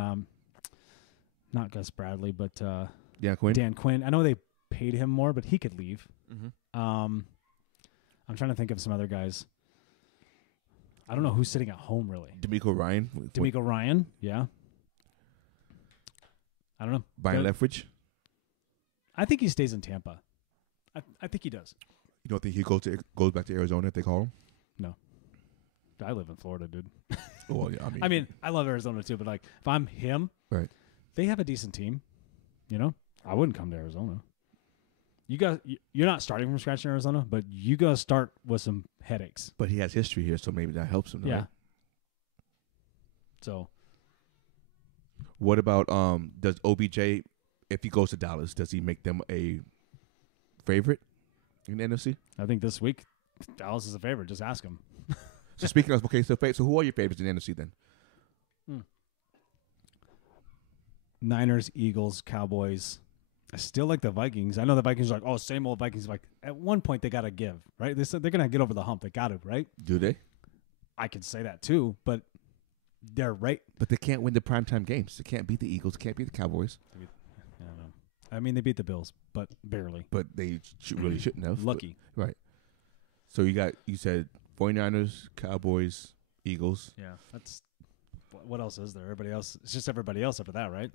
not Gus Bradley, but Yeah, Quinn. Dan Quinn. I know they paid him more, but he could leave. Mm-hmm. I'm trying to think of some other guys. I don't know who's sitting at home really. D'Amico Ryan. D'Amico Ryan, yeah. I don't know. Brian Good. Leftwich. I think he stays in Tampa. I think he does. You don't think he goes back to Arizona if they call him? I live in Florida, dude. Well, yeah. I mean, I love Arizona too, but like if I'm him, Right. they have a decent team. You know, I wouldn't come to Arizona. You're not starting from scratch in Arizona, but you gotta start with some headaches. But he has history here, so maybe that helps him. Yeah. Right? So What about does OBJ, if he goes to Dallas, does he make them a favorite in the NFC? I think this week Dallas is a favorite. Just ask him. So speaking of, okay, so who are your favorites in the NFC then? Niners, Eagles, Cowboys. I still like the Vikings. I know the Vikings are like, oh, same old Vikings. Like at one point they gotta give, right? They said they're gonna get over the hump. They got to, right? Do they? I could say that too, but they're right. But they can't win the primetime games. They can't beat the Eagles. Can't beat the Cowboys. I don't know. I mean, they beat the Bills, but barely. But they really shouldn't have. Lucky. But, right. So you said 49ers, Cowboys, Eagles. Yeah, that's what else is there? Everybody else. It's just everybody else after that, right?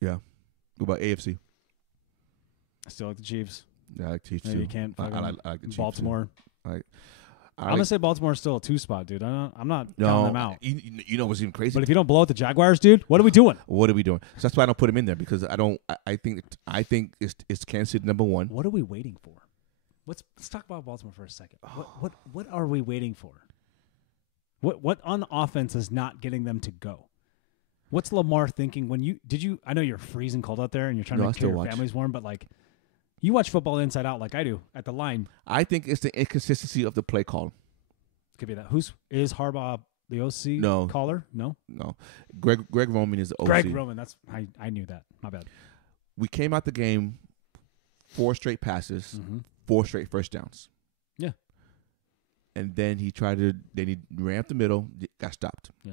Yeah. What about AFC? I still like the Chiefs. Yeah, I like Chiefs Maybe too. you can't. I like the Chiefs Baltimore. Too. I'm gonna say Baltimore's still a 2-spot, dude. I'm not counting them out. You know what's even crazy? But if you don't blow out the Jaguars, dude, what are we doing? What are we doing? So that's why I don't put him in there because I think it's Kansas City number one. What are we waiting for? Let's talk about Baltimore for a second. What are we waiting for? What on offense is not getting them to go? What's Lamar thinking when I know you're freezing cold out there and you're trying to make sure your family's warm, but like you watch football inside out like I do at the line. I think it's the inconsistency of the play call. Could be that. Is Harbaugh the OC No. caller? No. Greg Roman is the OC. Greg Roman, I knew that. My bad. We came out the game 4 straight passes, 4 straight first downs. Yeah. And then he ran up the middle, got stopped. Yeah.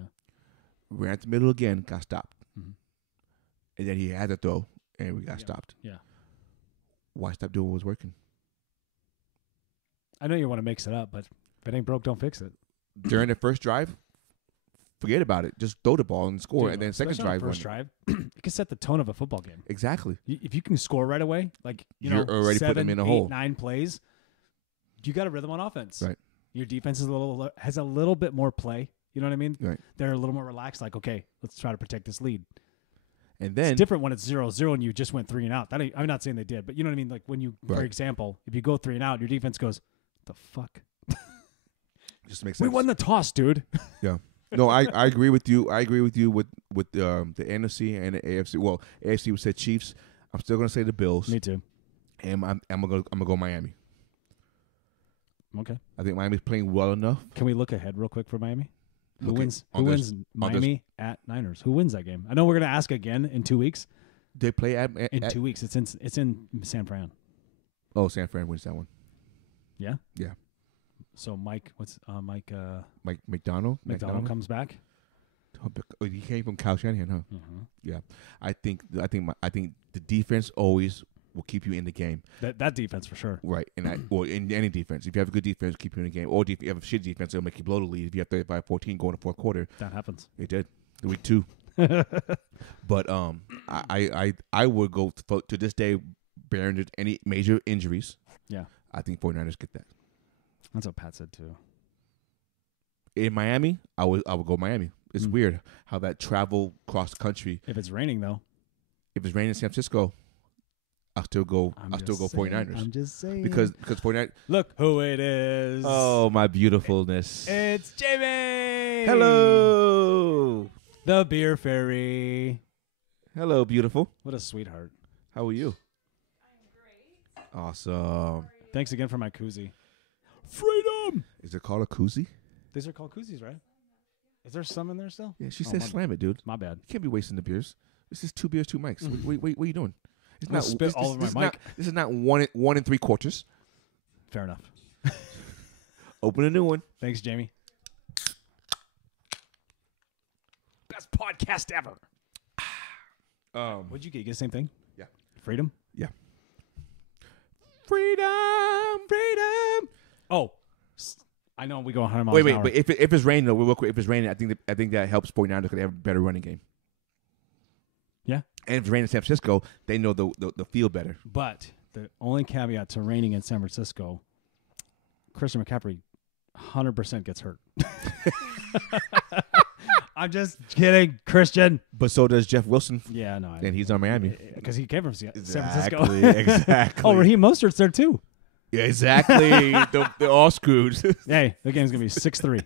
Ran up the middle again, got stopped. Mhm. And then he had to throw, and we got stopped. Yeah. Why stop doing what was working? I know you want to mix it up, but if it ain't broke, don't fix it. During the first drive, forget about it. Just throw the ball and score. Dude, and then second especially on drive, first drive, it can set the tone of a football game. exactly. If you can score right away, like You're already putting 7, them in a 8, hole. 9 plays, you got a rhythm on offense. Right. Your defense has a little bit more play. You know what I mean? Right. They're a little more relaxed. Like, okay, let's try to protect this lead. And then It's different when it's 0-0 and you just went 3 and out. I'm not saying they did, but you know what I mean. Like when you, for Right. example, if you go 3 and out, your defense goes, "The fuck? just makes sense. We won the toss, dude." Yeah. No, I agree with you. I agree with you with the NFC and the AFC. Well, AFC would say Chiefs. I'm still gonna say the Bills. Me too. And I'm gonna go Miami. Okay. I think Miami's playing well enough. Can we look ahead real quick for Miami? Who Okay. wins? Who wins Miami at Niners? Who wins that game? I know we're gonna ask again in 2 weeks. They play at In 2 weeks, it's in San Fran. Oh, San Fran wins that one. Yeah. Yeah. So Mike Mike McDonald comes back. Oh, he came from Kyle Shanahan, huh? Mm-hmm. Yeah. I think the defense always will keep you in the game. That defense for sure. Right. And or in any defense, if you have a good defense, keep you in the game. Or if you have a shitty defense, it'll make you blow the lead. If you have 35-14 going to fourth quarter, That happens. it did. The week 2. But I would go to this day, bearing any major injuries. Yeah. I think 49ers get that. That's what Pat said too. In Miami, I would go Miami. It's weird how that travel cross country. If it's raining though. If it's raining in San Francisco, I'll still go 49ers. I'm just saying. Because 49ers. Look who it is. Oh, my beautifulness. It's Jamie. Hello. The beer fairy. Hello, beautiful. What a sweetheart. How are you? I'm great. Awesome. Thanks again for my koozie. Freedom. Is it called a koozie? These are called koozies, right? Is there some in there still? Yeah, she said slam it, dude. My bad. You can't be wasting the beers. This is 2 beers, 2 mics. What are you doing? It's not spit all over my mic. This is not 1 3/4. Fair enough. Open a new one. Thanks, Jamie. Best podcast ever. What'd you get? You get the same thing? Yeah. Freedom? Yeah. Freedom. Oh, I know we go 100 miles an hour. But if it's raining, though, real quick, if it's raining, I think that helps 49ers because they have a better running game. Yeah. And if it's raining in San Francisco, they know the field better. But the only caveat to raining in San Francisco, Christian McCaffrey 100% gets hurt. I'm just kidding, Christian. But so does Jeff Wilson. Yeah, no. And he's on Miami. Because he came from San Francisco. Exactly. Oh, Raheem Mostert's there too. Yeah, exactly. They're all screwed. Hey, the game's going to be 6-3.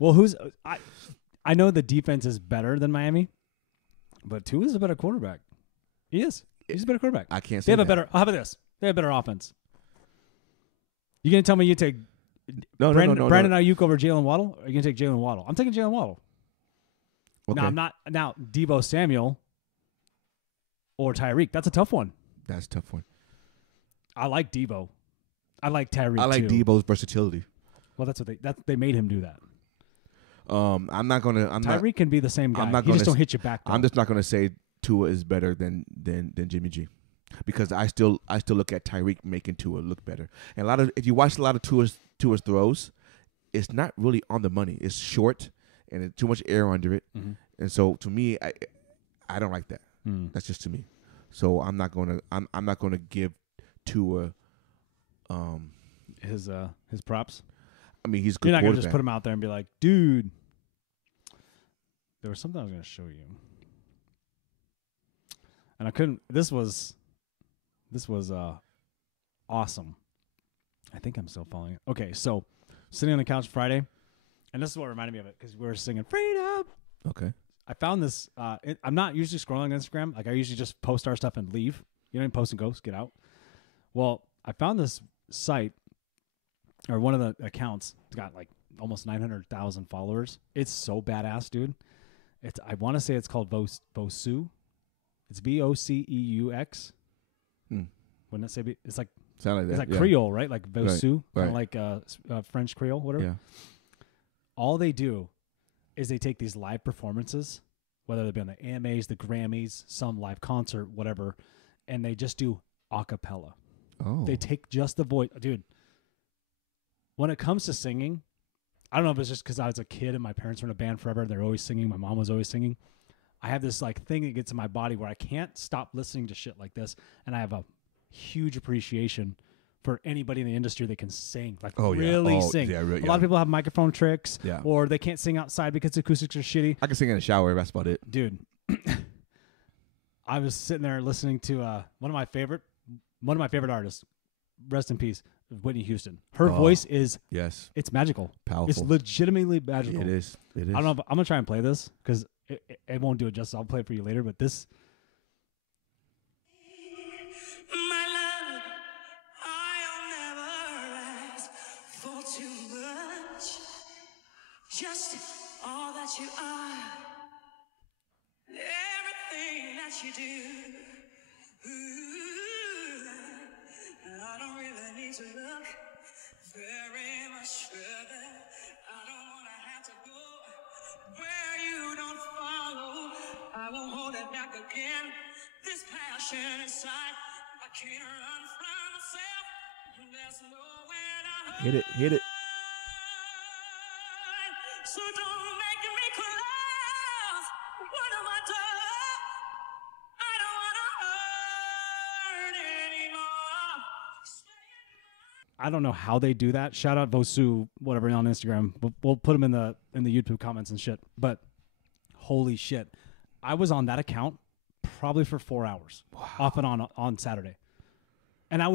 Well, I know the defense is better than Miami, but Tua is a better quarterback. He is. He's a better quarterback. I can't say They have that. a better. How about this? They have a better offense. You going to tell me you take Brandon Ayuk over Jalen Waddle? Or are you going to take Jalen Waddle? I'm taking Jalen Waddle. Okay. No, I'm not. Now, Deebo Samuel or Tyreek. That's a tough one. That's a tough one. I like Deebo. I like Tyreek. I like too. Deebo's versatility. Well, that's what they made him do that. I'm not gonna. Tyreek can be the same guy. I'm not he just don't hit you back. Though. I'm just not gonna say Tua is better than Jimmy G, because I still look at Tyreek making Tua look better. And if you watch a lot of Tua's throws, it's not really on the money. It's short and it's too much air under it. Mm-hmm. And so to me, I don't like that. That's just to me. So I'm not gonna give Tua his props. I mean, he's a good. You're not gonna just put him out there and be like, dude. There was something I was gonna show you, and I couldn't. This was awesome. I think I'm still following it. Okay, so sitting on the couch Friday, and this is what reminded me of it because we were singing "Freedom." Okay. I found this. I'm not usually scrolling on Instagram. Like I usually just post our stuff and leave. You know, post and go, get out. Well, I found this site, or one of the accounts. It's got like almost 900,000 followers. It's so badass, dude. I want to say it's called Vosu. It's Voceux. Wouldn't it say? It's like sound like that. It's like Creole, right? Like Vosu, right. Kind of like French Creole, whatever. Yeah. All they do is they take these live performances, whether they be on the AMAs, the Grammys, some live concert, whatever, and they just do a cappella. Oh. They take just the voice. Dude, when it comes to singing, I don't know if it's just because I was a kid and my parents were in a band forever. They're always singing. My mom was always singing. I have this like thing that gets in my body where I can't stop listening to shit like this, and I have a huge appreciation for anybody in the industry that can sing, like really sing. Yeah, a lot of people have microphone tricks, or they can't sing outside because the acoustics are shitty. I can sing in the shower. That's about it, dude. I was sitting there listening to one of my favorite artists, rest in peace, Whitney Houston. Her voice is it's magical. Powerful. It's legitimately magical. It is. It is. I don't know. If, I'm gonna try and play this because it won't do it justice. I'll play it for you later. But this. My love, I'll never ask for too much. Just all that you are, everything that you do. Ooh, I don't really need to look very much further. I don't want to have to go where you don't follow. I won't hold it back again. This passion inside, I can't run from myself. There's nowhere to hide. Hit it. So don't make me close. What have I done? I don't want to hurt anymore. I don't know how they do that. Shout out Vosu, whatever, on Instagram. We'll put them in the YouTube comments and shit. But holy shit, I was on that account probably for 4 hours, off and on Saturday, and I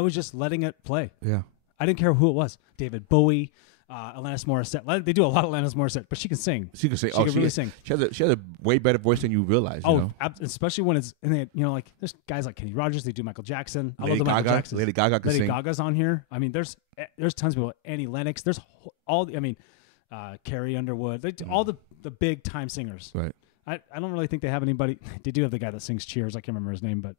was just letting it play. Yeah, I didn't care who it was. David Bowie, Alanis Morissette. They do a lot of Alanis Morissette, but she can sing. She can sing. She can really sing. She has a way better voice than you realize. You know? Especially when it's like there's guys like Kenny Rogers. They do Michael Jackson. I Lady love the Michael Gaga. Jacksons. Lady Gaga can Lady sing. Gaga's on here. I mean, there's tons of people. Annie Lennox. There's all. I mean, Carrie Underwood. They all the big time singers. Right. I don't really think they have anybody. They do have the guy that sings Cheers. I can't remember his name, but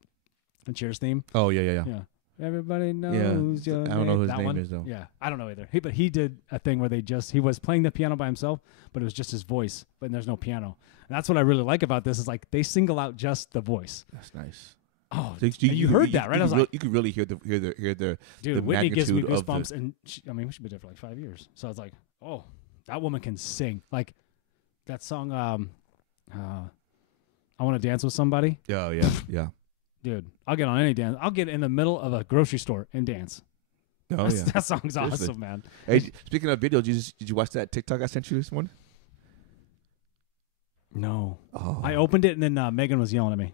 the Cheers theme. Oh yeah. Yeah. Everybody knows your name. I don't know who his that name one? is though. Yeah, I don't know either. But he did a thing where he was playing the piano by himself, but it was just his voice, but there's no piano. And that's what I really like about this is like they single out just the voice. That's nice. Oh, so you heard that, right? I was like, you could really hear the dude, the Whitney gives me magnitude of goosebumps, and we should be there for like 5 years. So I was like, oh, that woman can sing. Like that song, I Want to Dance with Somebody. Yeah. Dude, I'll get on any dance. I'll get in the middle of a grocery store and dance. Oh yeah, that song's awesome, man. Hey, speaking of video, did you watch that TikTok I sent you this morning? No. Oh. I opened it and then Megan was yelling at me.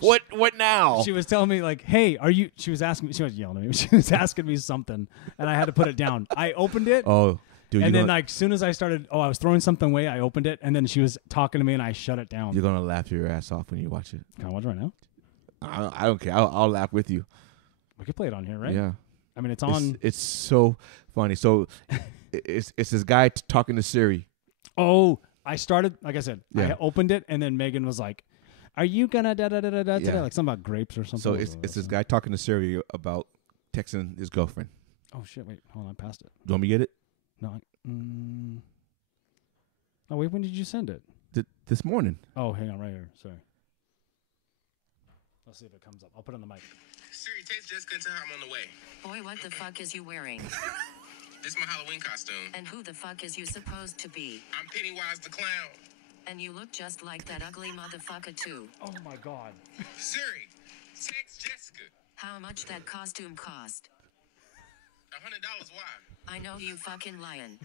What now? She was telling me like, "Hey, are you?" She was asking me. She was yelling at me. She was asking me something, and I had to put it down. I opened it. Oh, dude. And then like, as soon as I started, I was throwing something away. I opened it, and then she was talking to me, and I shut it down. You're gonna laugh your ass off when you watch it. Can I watch it right now? I don't care. I'll laugh with you. We could play it on here, right? Yeah. I mean, it's on. It's so funny. So, it's this guy talking to Siri. Oh, I started. Like I said, Yeah. I opened it, and then Megan was like, "Are you gonna da da da da da?" Yeah. Like something about grapes or something. So it's this guy talking to Siri about texting his girlfriend. Oh shit! Wait, hold on. I passed it. Do you want me to get it? No. Oh wait, when did you send it? This morning. Oh, hang on, right here. Sorry. Let's see if it comes up. I'll put it on the mic. Siri, text Jessica and tell her I'm on the way. Boy, what the fuck is you wearing? This is my Halloween costume. And who the fuck is you supposed to be? I'm Pennywise the Clown. And you look just like that ugly motherfucker too. Oh my god. Siri, text Jessica. How much that costume cost? $100, why? I know you fucking lying.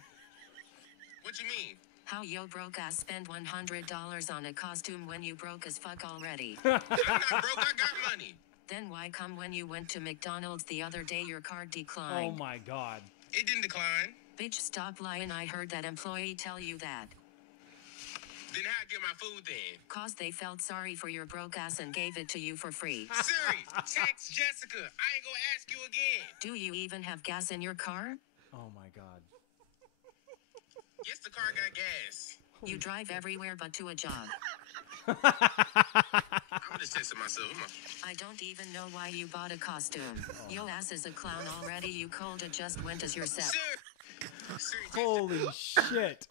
What you mean? How yo broke ass spend $100 on a costume when you broke as fuck already? I'm not broke, I got money. Then why come when you went to McDonald's the other day your card declined? Oh my god. It didn't decline. Bitch, stop lying. I heard that employee tell you that. Then how I get my food then? Cause they felt sorry for your broke ass and gave it to you for free. Siri, text Jessica. I ain't gonna ask you again. Do you even have gas in your car? Oh my god. Yes, the car got gas. You drive everywhere but to a job. I'm just testing myself. Come on. I don't even know why you bought a costume. Yo ass is a clown already. You cold just went as yourself. Siri, Holy shit.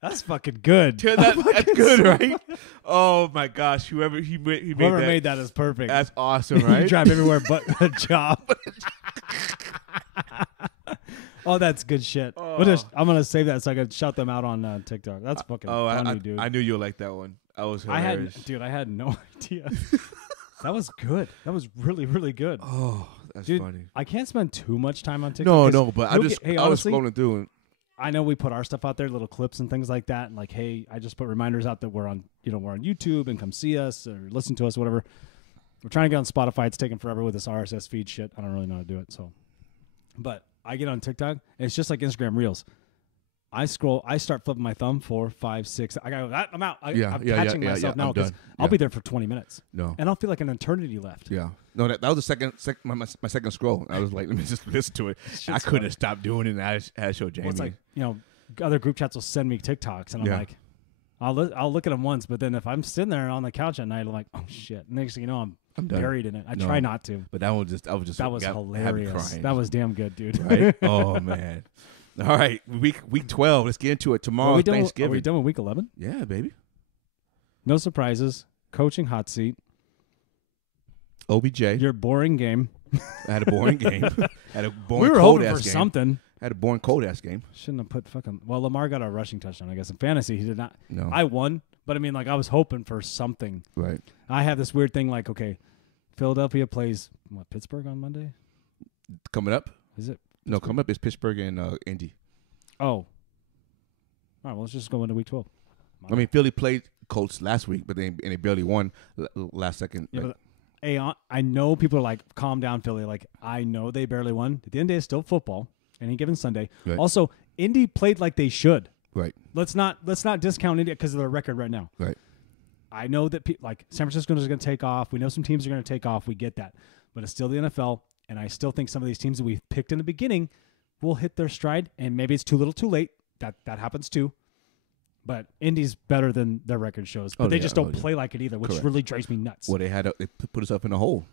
That's fucking good. That's good, right? Oh my gosh! Whoever made that is perfect. That's awesome, right? You drive everywhere but a job. Oh, that's good shit. Oh. I'm gonna save that so I can shout them out on TikTok. That's fucking funny, dude. I knew you would like that one. I was hilarious. I had no idea. That was good. That was really, really good. Oh, that's dude, funny. I can't spend too much time on TikTok. No, but I was scrolling through and I know we put our stuff out there, little clips and things like that, and like, hey, I just put reminders out that we're on YouTube and come see us or listen to us, whatever. We're trying to get on Spotify. It's taking forever with this RSS feed shit. I don't really know how to do it. So, but I get on TikTok. And it's just like Instagram Reels. I scroll. I start flipping my thumb 4, 5, 6. I gotta go. I'm out. I'm catching myself now because I'll be there for 20 minutes. No, and I'll feel like an eternity left. Yeah. No, that was the my second scroll. I was like, let me just listen to it. I couldn't stop doing it. And I had to show Jamie. Well, it's like, other group chats will send me TikToks, and I'm like, I'll look at them once, but then if I'm sitting there on the couch at night, I'm like, oh shit. Next thing you know, I'm buried in it. I try not to. But that was hilarious. That was damn good, dude. Right? Oh man. All right, week 12. Let's get into it. Tomorrow is Thanksgiving. Are we done with week 11? Yeah, baby. No surprises. Coaching hot seat. OBJ. Your boring game. I had a boring game. Had a boring we were cold hoping ass for game. something. Had a boring cold ass game. Shouldn't have put fucking. Well, Lamar got a rushing touchdown, I guess. In fantasy, he did not. No. I won, but I mean, like, I was hoping for something. Right. I have this weird thing, like, okay, Philadelphia plays Pittsburgh on Monday. Coming up? Is it? No, coming up is Pittsburgh and Indy. Oh. All right, well, let's just go into week 12. I mean, Philly played Colts last week, but they barely won last second. Yeah, but, hey, I know people are like, calm down, Philly. Like, I know they barely won. At the end of the day, it's still football, any given Sunday. Right. Also, Indy played like they should. Right. Let's not discount Indy because of their record right now. Right. I know that like San Francisco is going to take off. We know some teams are going to take off. We get that, but it's still the NFL, and I still think some of these teams that we picked in the beginning will hit their stride, and maybe it's too little, too late. That happens too. But Indy's better than their record shows, but they just don't play like it either, which really drives me nuts. Well, they put us up in a hole,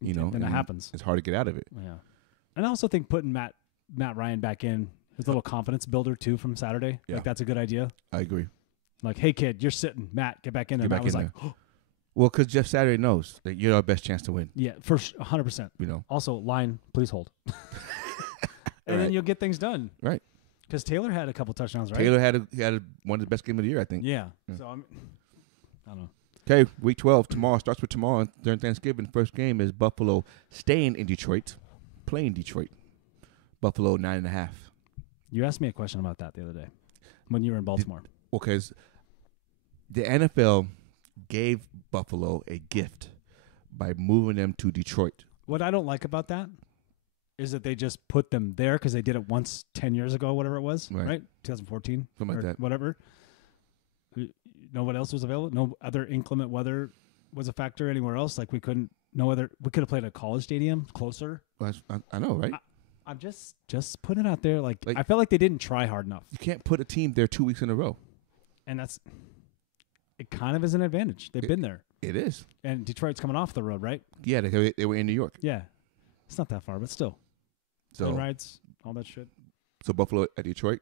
and that happens. It's hard to get out of it. Yeah, and I also think putting Matt Ryan back in is a little confidence builder too from Saturday. Yeah. Like that's a good idea. I agree. Like, hey kid, you're sitting. Matt, get back in there. Matt was like, oh. Well, because Jeff Saturday knows that you're our best chance to win. Yeah, for 100%. Also, line, please hold. And then you'll get things done. Right. Because Taylor had a couple touchdowns, right? Taylor had one of the best games of the year, I think. Yeah. So I don't know. Okay, week 12 tomorrow starts with tomorrow during Thanksgiving. First game is Buffalo staying in Detroit, playing Detroit. Buffalo 9.5. You asked me a question about that the other day when you were in Baltimore. Because the NFL gave Buffalo a gift by moving them to Detroit. What I don't like about that is that they just put them there because they did it once 10 years ago, whatever it was, right? 2014, something like that. Whatever. You know what else was available? No other inclement weather was a factor anywhere else. Like we could have played a college stadium closer. Well, I know, right? I'm just putting it out there. Like I felt like they didn't try hard enough. You can't put a team there 2 weeks in a row. And it kind of is an advantage. They've been there. It is. And Detroit's coming off the road, right? Yeah, they were in New York. Yeah. It's not that far, but still. Plane rides, all that shit. So Buffalo at Detroit.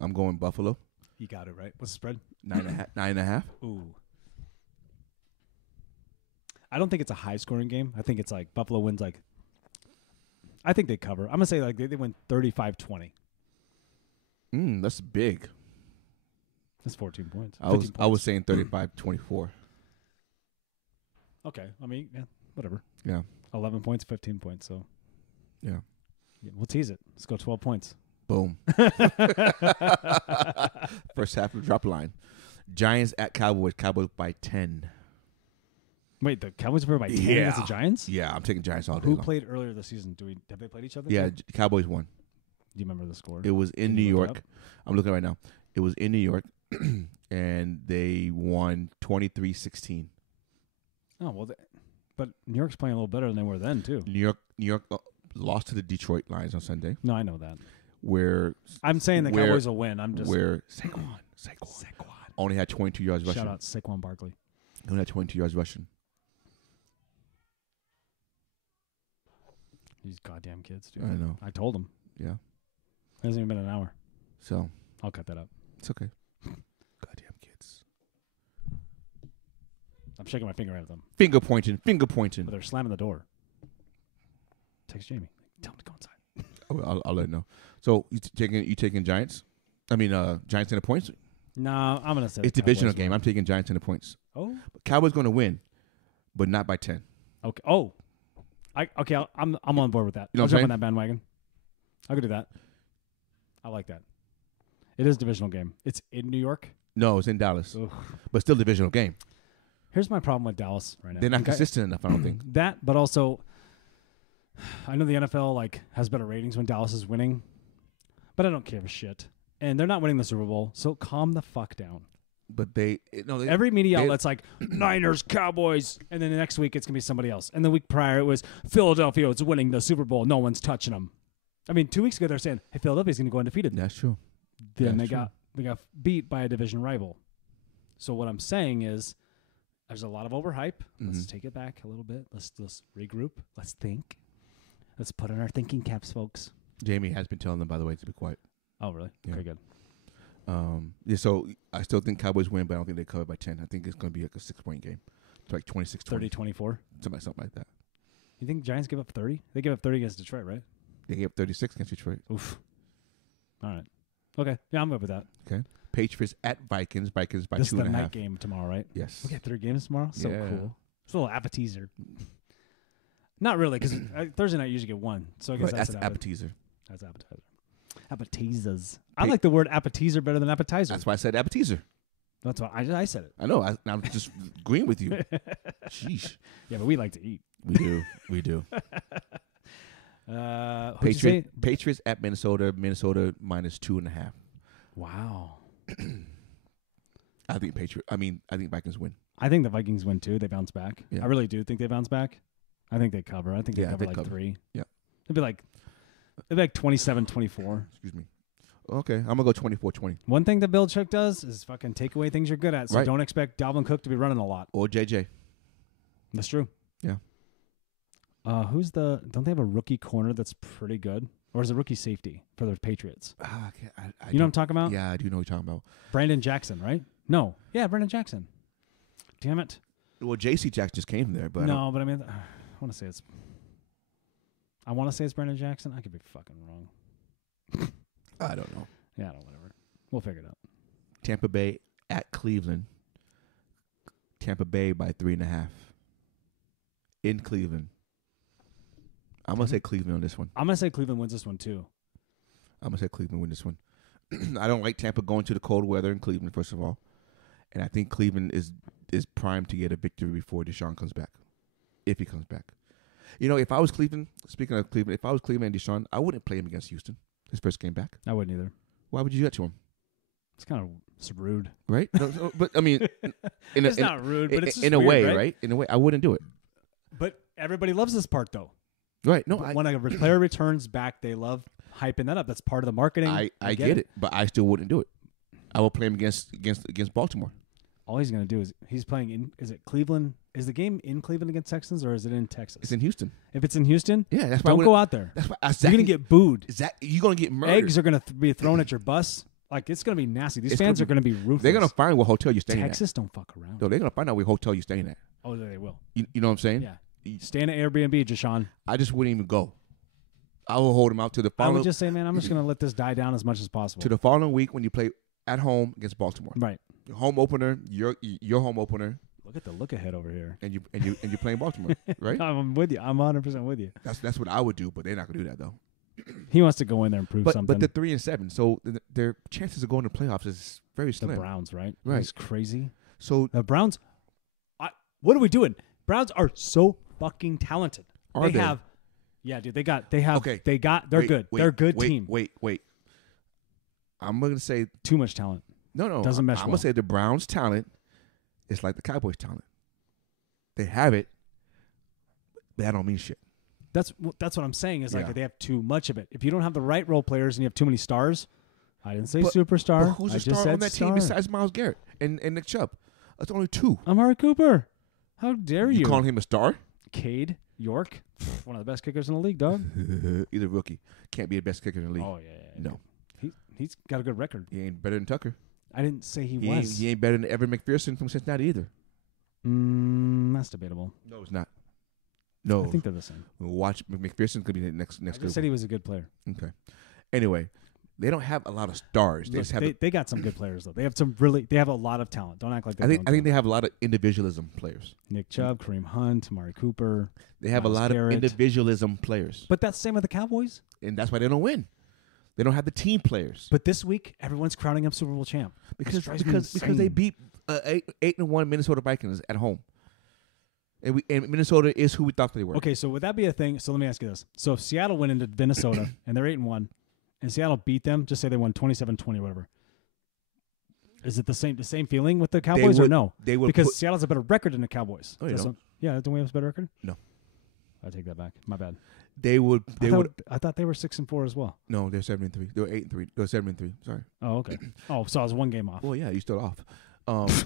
I'm going Buffalo. You got it, right? What's the spread? 9.5. Ooh. I don't think it's a high-scoring game. I think it's like Buffalo wins I think they cover. I'm going to say they win 35-20. That's big. That's 14 points. I was saying 35-24. Okay. I mean, yeah, whatever. Yeah. 11 points, 15 points. So, yeah. We'll tease it. Let's go 12 points. Boom. First half of the drop line. Giants at Cowboys. Cowboys by 10. Wait, the Cowboys were by 10 against the Giants? Yeah, I'm taking Giants all day Who long. played earlier this season? Have they played each other? Yeah, Cowboys won. Do you remember the score? It was in New York. I'm looking right now. It was in New York, and they won 23-16. Oh, well, but New York's playing a little better than they were then, too. New York lost to the Detroit Lions on Sunday. No, I know that. I'm saying the Cowboys will win. Where Saquon only had 22 yards rushing. Shout out Saquon Barkley. Only had 22 yards rushing. These goddamn kids, dude. I know. I told them. Yeah. It hasn't even been an hour. So. I'll cut that up. It's okay. Goddamn kids. I'm shaking my finger at them. Finger pointing. But they're slamming the door. Text Jamie. Tell him to go inside. I'll let him know. So you taking Giants? I mean, Giants in the points? No, I'm going to say it's a divisional game. I'm taking Giants in the points. Oh. Cowboys going to win, but not by 10. Okay. Oh. I'm on board with that. You know I'll what jump I'm on that bandwagon. I could do that. I like that. It is a divisional game. It's in New York? No, it's in Dallas. Ugh. But still a divisional game. Here's my problem with Dallas right now. They're not consistent enough, I don't think. That, but also, I know the NFL has better ratings when Dallas is winning, but I don't give a shit. And they're not winning the Super Bowl, so calm the fuck down. But every media outlet's like Niners, Cowboys, and then the next week it's gonna be somebody else. And the week prior it was Philadelphia is winning the Super Bowl. No one's touching them. I mean, 2 weeks ago they're saying, "Hey, Philadelphia's gonna go undefeated." That's true. Then they got beat by a division rival. So what I'm saying is, there's a lot of overhype. Let's take it back a little bit. Let's regroup. Let's think. Let's put on our thinking caps, folks. Jamie has been telling them, by the way, to be quiet. Oh, really? Yeah. Okay, good. So I still think Cowboys win, but I don't think they cover by 10. I think it's going to be like a 6-point game. It's like 26-20. 30-24? Something like that. You think Giants give up 30? They give up 30 against Detroit, right? They gave up 36 against Detroit. Oof. All right. Okay. Yeah, I'm good with that. Okay. Patriots at Vikings. Vikings by 2.5. This is the night game tomorrow, right? Yes. We got 3 games tomorrow? So Yeah. cool. It's a little appetizer. Not really, because Thursday night you usually get 1. So I guess That's an appetizer. That's appetizer. Appetizers. I like the word appetizer better than appetizer. That's why I said appetizer. That's why I said it. I know. I'm just agreeing with you. Sheesh. Yeah, but we like to eat. We do. We do. Patriots at Minnesota. Minnesota minus 2.5. Wow. I think Vikings win. I think the Vikings win too. They bounce back. Yeah. I really do think they bounce back. I think they cover. I think they cover they cover. 3. Yeah. It'd be like 27-24. Excuse me. Okay, I'm gonna go 24-20. One thing that Belichick does is fucking take away things you're good at. So Right. don't expect Dalvin Cook to be running a lot. Or JJ. That's true. Yeah. Don't they have a rookie corner that's pretty good? Or is it rookie safety for the Patriots? I You know what I'm talking about? Yeah, I do know what you're talking about. Brandon Jackson, right? No. Yeah, Brandon Jackson. Damn it. Well, J.C. Jackson just came from there, but No, but I mean, I want to say it's Brandon Jackson. I could be fucking wrong. I don't know. Yeah, whatever. We'll figure it out. Tampa Bay at Cleveland. Tampa Bay by 3.5. In Cleveland. I'm going to say Cleveland on this one. I'm going to say Cleveland wins this one, too. I'm going to say Cleveland win this one. I don't like Tampa going to the cold weather in Cleveland, first of all. And I think Cleveland is primed to get a victory before Deshaun comes back. If he comes back. You know, if I was Cleveland, speaking of Cleveland, if I was Cleveland and Deshaun, I wouldn't play him against Houston. His first game back. I wouldn't either. Why would you do that to him? It's kind of rude. Right? No, but, I mean, It's not rude, but it's just in a weird, way, right? In a way, I wouldn't do it. But everybody loves this part, though. Right. No, When a player returns back, they love hyping that up. That's part of the marketing. I get it, but I still wouldn't do it. I will play him against Baltimore. All he's going to do is he's playing in. Is it Cleveland? Is the game in Cleveland against Texans or is it in Texas? It's in Houston. If it's in Houston, Yeah, that's why I don't go out there. That's why You're going to get booed. You're going to get murdered. Eggs are going to be thrown at your bus. Like, it's going to be nasty. These fans are going to be ruthless. They're going to find what hotel you're staying Texas don't fuck around. at. No, they're going to find out what hotel you're staying at. Oh, they will. You know what I'm saying? Yeah. Stay in an Airbnb, Jashawn. I just wouldn't even go. I will hold him out to the I following. would just say, man, I'm just going to let this die down as much as possible. to the following week when you play at home against Baltimore. Right. Your home opener, your home opener, Look at the look ahead over here. and you're playing Baltimore, right? I'm with you. I'm 100% with you. That's what I would do, but they're not gonna do that though. He wants to go in there and prove something. But they're 3-7, so their chances of going to playoffs is very the slim. Browns, right? Right. It's crazy. So The Browns, what are we doing? Browns are so fucking talented. Are they? have, yeah, dude. They're good. They're a good team. Wait. I'm gonna say Too much talent. no. Doesn't mesh I'm well. gonna say the Browns' talent is like the Cowboys' talent. They have it, but that don't mean shit. That's what I'm saying. Is Yeah. like they have too much of it. If you don't have the right role players and you have too many stars, I didn't say But superstar. who's I a just star said on that star. team besides Myles Garrett and Nick Chubb? That's only 2. Amari Cooper. How dare you? You calling him a star? Cade York, one of the best kickers in the league, dog. He's a rookie. Can't be the best kicker in the league. Oh yeah. No. He's got a good record. He ain't better than Tucker. I didn't say he Ain't, was. he ain't better than Evan McPherson from Cincinnati either. That's debatable. No, it's not. No. I think they're the same. Watch McPherson could be the next. I just said he was a good player. Okay. Anyway, they don't have a lot of stars. They Look, just have. they got some good players though. They have a lot of talent. Don't act like they I don't. think they have a lot of individualism players. Nick Chubb, Kareem Hunt, Amari Cooper. They have Myles a lot Garrett. of individualism players, But that's the same with the Cowboys. and that's why they don't win. They don't have the team players But this week, everyone's crowning up Super Bowl champ. because drives me insane. they beat 8-1 Minnesota Vikings at home. And Minnesota is who we thought they were. Okay, so would that be a thing? So let me ask you this. So if Seattle went into Minnesota and they're 8-1 and Seattle beat them, just say they won 27-20 or whatever. Is it the same feeling with the Cowboys or no? They would because Seattle has a better record than the Cowboys. No, you don't. Yeah, don't we have a better record? No. I take that back. My bad. I thought they were 6-4 as well. No, they're 7-3. They were 8-3. They were 7-3. Sorry. Oh, okay. Oh, so I was one game off. Well, yeah, you still off.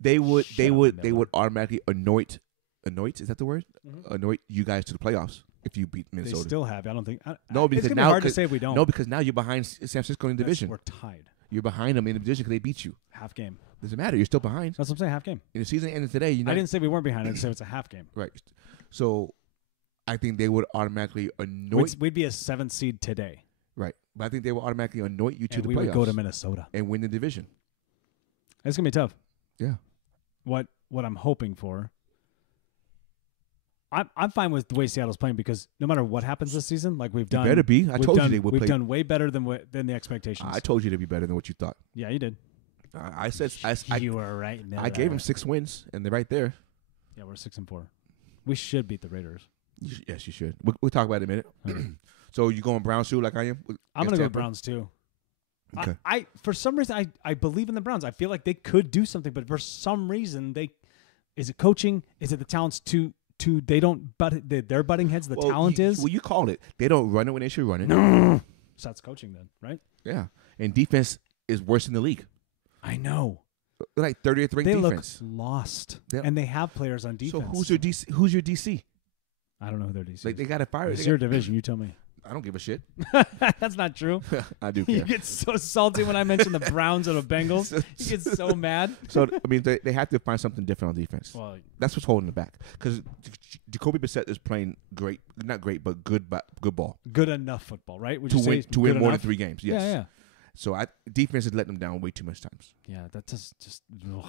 They would automatically anoint. Is that the word? Mm-hmm. Anoint you guys to the playoffs if you beat Minnesota. They still have. I don't think. No, because it's gonna now be hard to say if we don't. No, because now you're behind San Francisco in the division. We're tied. You're behind them in the division because they beat you. Half game. Doesn't matter. You're still behind. That's what I'm saying. Half game. In the season ended today. I didn't say we weren't behind. I said it's a half game. Right. So, I think they would automatically anoint. We'd be a 7th seed today. Right. But I think they would automatically anoint you to the we playoffs. would go to Minnesota and win the division. It's gonna be tough. Yeah. What I'm hoping for. I'm fine with the way Seattle's playing because no matter what happens this season, like we've done, better be. I told you they would We've play. done way better than the expectations. I told you to be better than what you thought. Yeah, you did. I said you were right. I gave them 6 wins, and they're right there. Yeah, we're 6-4. We should beat the Raiders. Yes, you should. We'll talk about it in a minute. So you going Browns too, like I am? I'm gonna go Browns too. Okay. I for some reason I believe in the Browns. I feel like they could do something, but for some reason is it coaching? Is it the talents to they don't they're butting heads? The talent is. Well, you called it. They don't run it when they should run it. So that's coaching then, right? Yeah, and defense is worse in the league. I know. Like 30th ranked they defense. Look lost, Yeah. and they have players on defense. So who's your DC? Who's your DC? I don't know who their DC. Like they got to fire. It's your division. You tell me. I don't give a shit. That's not true. I do You care. get so salty when I mention the Browns or the Bengals. You get so mad. So I mean, they have to find something different on defense. Well, that's what's holding it back. Because Jacoby Brissett is playing great, not great, but good ball. Good enough football, right? Would to you say win more enough? than 3 games. Yes. Yeah. So defense is letting them down way too much times. Yeah, that just ugh.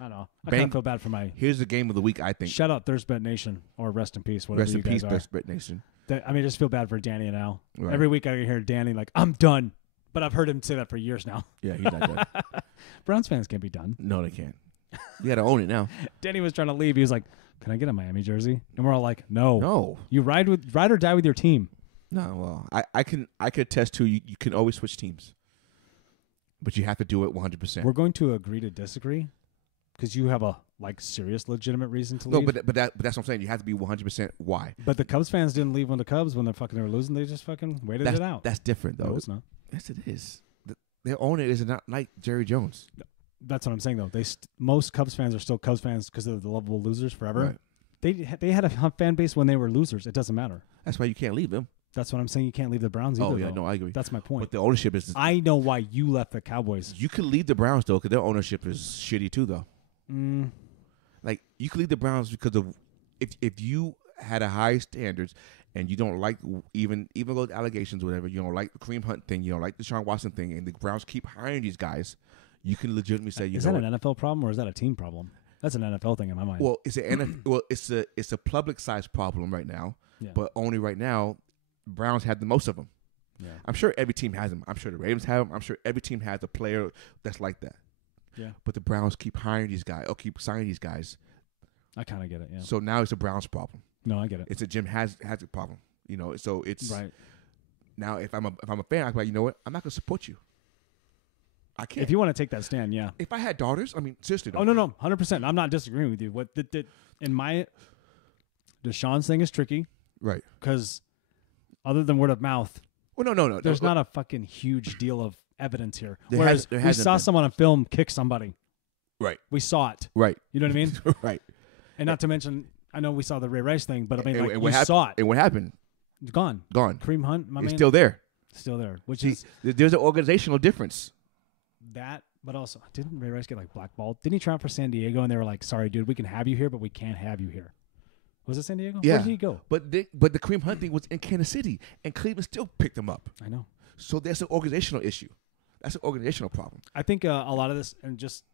I don't know. I kind of feel bad for my. Here's the game of the week, I think. Shout out Thursbet Nation or rest in peace, whatever Rest you in guys peace, are. Thursbet Nation. I mean, I just feel bad for Danny and Al. Right. Every week I hear Danny like, "I'm done," but I've heard him say that for years now. Yeah, he's not done. Browns fans can't be done. No, they can't. You got to own it now. Danny was trying to leave. He was like, "Can I get a Miami jersey?" And we're all like, "No, No. You ride or die with your team." No, well, I can attest to you can always switch teams, but you have to do it 100%. We're going to agree to disagree because you have a serious, legitimate reason to leave. No, but that's what I'm saying. You have to be 100% why. But the Cubs fans didn't leave when they were losing. They just fucking waited it out. That's different, though. No, it's not. Yes, it is. Their owner is not like Jerry Jones. That's what I'm saying, though. Most Cubs fans are still Cubs fans because they're the lovable losers forever. Right. They had a fan base when they were losers. It doesn't matter. That's why you can't leave them. That's what I'm saying. You can't leave the Browns either. Oh, yeah, though. no, I agree. That's my point. But the ownership is... I know why you left the Cowboys. You could leave the Browns, though, because their ownership is shitty, too, though. Like, you could leave the Browns because of... If you had a high standards and you don't like even those allegations or whatever, you don't like the Kareem Hunt thing, you don't like the Deshaun Watson thing, and the Browns keep hiring these guys, you can legitimately say, is that an NFL problem or is that a team problem? That's an NFL thing in my mind. Well, it's a public size problem right now, but only right now, Browns have the most of them. Yeah. I'm sure every team has them. I'm sure the Ravens have them. I'm sure every team has a player that's like that. Yeah. But the Browns keep hiring these guys or keep signing these guys. I kind of get it. Yeah. So now it's a Browns problem. No, I get it. It's a Jim has a problem. So it's right. Now if I'm a fan, I'm like, you know what? I'm not gonna support you. I can't. If you want to take that stand, yeah. If I had daughters, I mean, seriously. Oh no, 100%. I'm not disagreeing with you. What in my Deshaun's thing is tricky, right? Because other than word of mouth, well, no. There's not a fucking huge deal of evidence here. There we saw someone on film kick somebody. Right. We saw it. Right. You know what I mean? Right. And not to mention, I know we saw the Ray Rice thing, but I mean, and saw it. And what happened? It's gone. Kareem Hunt, my man. Still there. Still there. Which See, is there's an organizational difference. That, but also, didn't Ray Rice get blackballed? Didn't he try out for San Diego and they were like, "Sorry, dude, we can have you here, but we can't have you here." Was it San Diego? Yeah. Where did he go? But the Kareem Hunt thing was in Kansas City, and Cleveland still picked him up. I know. So there's an organizational issue. That's an organizational problem. I think a lot of this, and just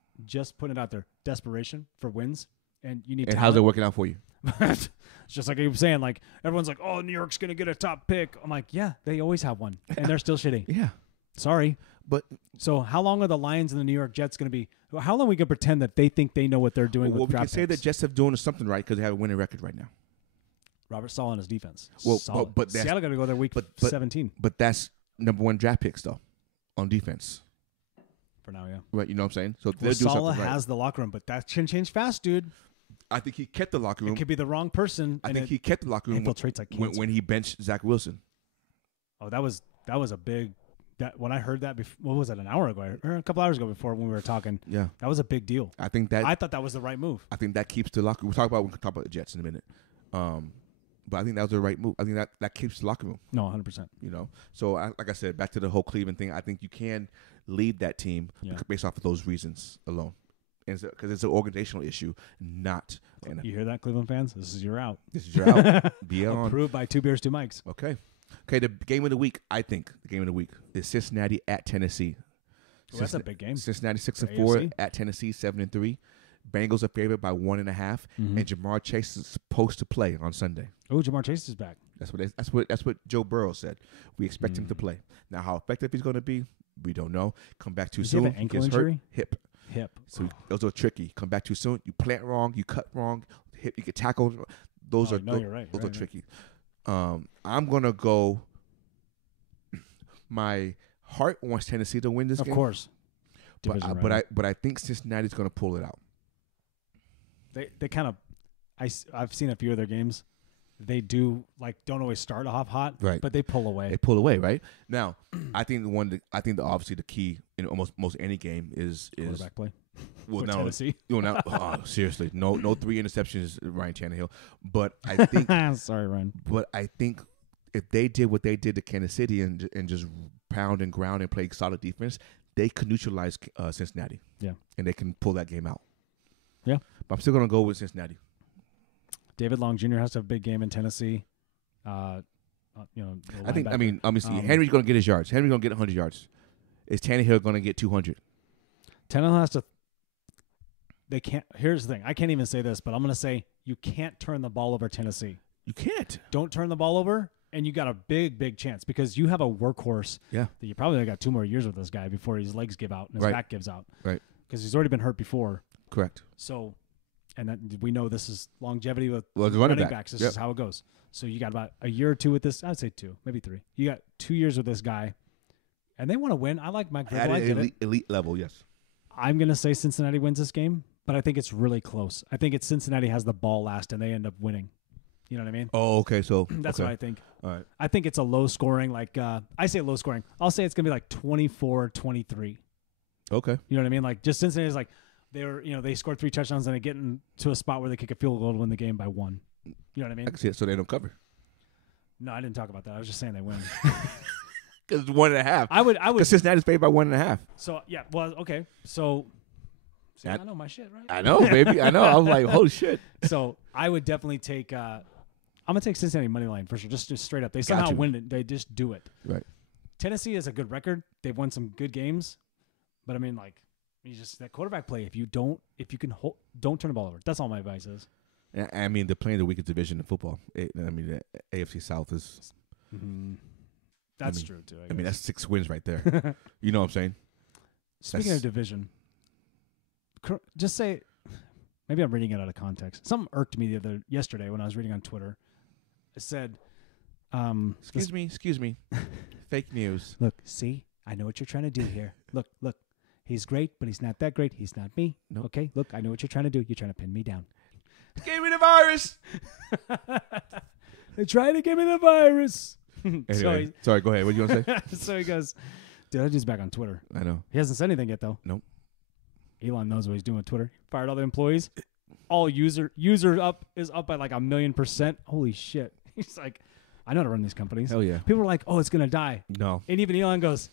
putting it out there, desperation for wins, and you need. And how's it working out for you? It's just like you were saying, everyone's like, "Oh, New York's gonna get a top pick." I'm like, "Yeah, they always have one, and they're still shitty." Yeah. Sorry, But So how long are the Lions and the New York Jets going to be? How long we can pretend that they think they know what they're doing well, with we can draft say picks? that Jets have doing something right because they have a winning record right now. Robert Sala and his defense. Well, Solid. but that's- Seattle got to go there week but- 17 But that's #1 draft picks though, on defense. for now, yeah. Right, you know what I'm saying? So Well, they're doing Sala something right. has the locker room, but that can change fast, dude. I think he kept the locker room. It could be the wrong person. I and think it he kept the locker room infiltrates like cancer. when he benched Zach Wilson. Oh, that was a big. That when I heard that, what was that? An hour ago or a couple hours ago before when we were talking. Yeah, That was a big deal. I think that I thought that was the right move. I think that keeps the locker. We'll talk about the Jets in a minute. But I think that was the right move. I think that keeps the locker room. No, 100%. You know, so like I said, back to the whole Cleveland thing. I think you can lead that team based off of those reasons alone, because it's an organizational issue, not. You hear that, Cleveland fans? This is your out. This is your out. Be on. Approved by 2 beers, 2 mics. Okay. The game of the week. I think the game of the week is Cincinnati at Tennessee. Oh, that's a big game. Cincinnati 6-4 AFC. at Tennessee 7-3. Bengals are favored by 1.5, and Jamar Chase is supposed to play on Sunday. Oh, Jamar Chase is back. That's what Joe Burrow said. We expect him to play. Now, how effective he's going to be, we don't know. Come back too Does he soon. have an ankle gets injury? Hurt. Hip. So those are tricky. Come back too soon. You plant wrong. You cut wrong. Hip. You get tackled. Those are you're right. Those You're are right. tricky. I'm gonna go. My heart wants Tennessee to win this Of game. course. Division rival. But I think Cincinnati's gonna pull it out. They kind of I've seen a few of their games. They don't always start off hot, Right. but they pull away. They pull away, right? Now, I think obviously the key in almost any game is Quarterback play. well, For now Tennessee. seriously, no 3 interceptions, Ryan Tannehill. But I think Sorry, Ryan. But I think if they did what they did to Kansas City and just pound and ground and play solid defense, they could neutralize Cincinnati. Yeah. And they can pull that game out. Yeah. But I'm still going to go with Cincinnati. David Long Jr. has to have a big game in Tennessee. The linebacker. Obviously, Henry's going to get his yards. Henry's going to get 100 yards. Is Tannehill going to get 200? Tannehill has to. They can't. Here's the thing. I can't even say this, but I'm going to say you can't turn the ball over Tennessee. You can't. Don't turn the ball over, and you got a big chance because you have a workhorse. Yeah. That you probably got 2 more years with this guy before his legs give out and his Right. back gives out. Right. Because he's already been hurt before. Correct. So, and that, we know this is longevity with Well, the running running back. backs. This Yep. is how it goes. So you got about a year or 2 with this. I'd say 2, maybe 3. You got 2 years with this guy, and they want to win. I like Mike Vrabel. At I an get it. elite level, yes. I'm going to say Cincinnati wins this game, but I think it's really close. I think it's Cincinnati has the ball last, and they end up winning. You know what I mean? Oh, okay. So That's okay. what I think. All right. I think it's a low scoring, I say low scoring. I'll say it's going to be like 24-23. Okay. You know what I mean? Like just Cincinnati's like they scored 3 touchdowns and they get into a spot where they kick a field goal to win the game by 1. You know what I mean? I can see it. So they don't cover. No, I didn't talk about that. I was just saying they win. Because it's 1.5. I would. Because Cincinnati's favored by 1.5. So yeah. Well, okay. So. See, That- I know my shit, right? I know, baby. I know. I was like, oh shit. So I would definitely take. I'm gonna take Cincinnati money line for sure. Just straight up. They somehow you. win it. They just do it. Right. Tennessee has a good record. They've won some good games, but I mean, like, you just that quarterback play. If you can hold, don't turn the ball over. That's all my advice is. I mean, they're playing the weakest division in football. The AFC South is. That's true too. I mean, that's 6 wins right there. You know what I'm saying? Speaking of division, just say, maybe I'm reading it out of context. Something irked me yesterday when I was reading on Twitter. It said, Excuse me. Fake news. "Look, see, I know what you're trying to do here. Look, he's great, but he's not that great. He's not me. Nope. Okay, look, I know what you're trying to do. You're trying to pin me down. Give me the virus. They're trying to give me the virus." Anyway, sorry, go ahead. What do you want to say? So he goes, dude, I just back on Twitter. I know. He hasn't said anything yet, though. Nope. Elon knows what he's doing with Twitter. Fired all the employees. All user is up by like 1,000,000%. Holy shit. He's like, I know how to run these companies. Hell yeah. People are like, oh, it's going to die. No. And even Elon goes,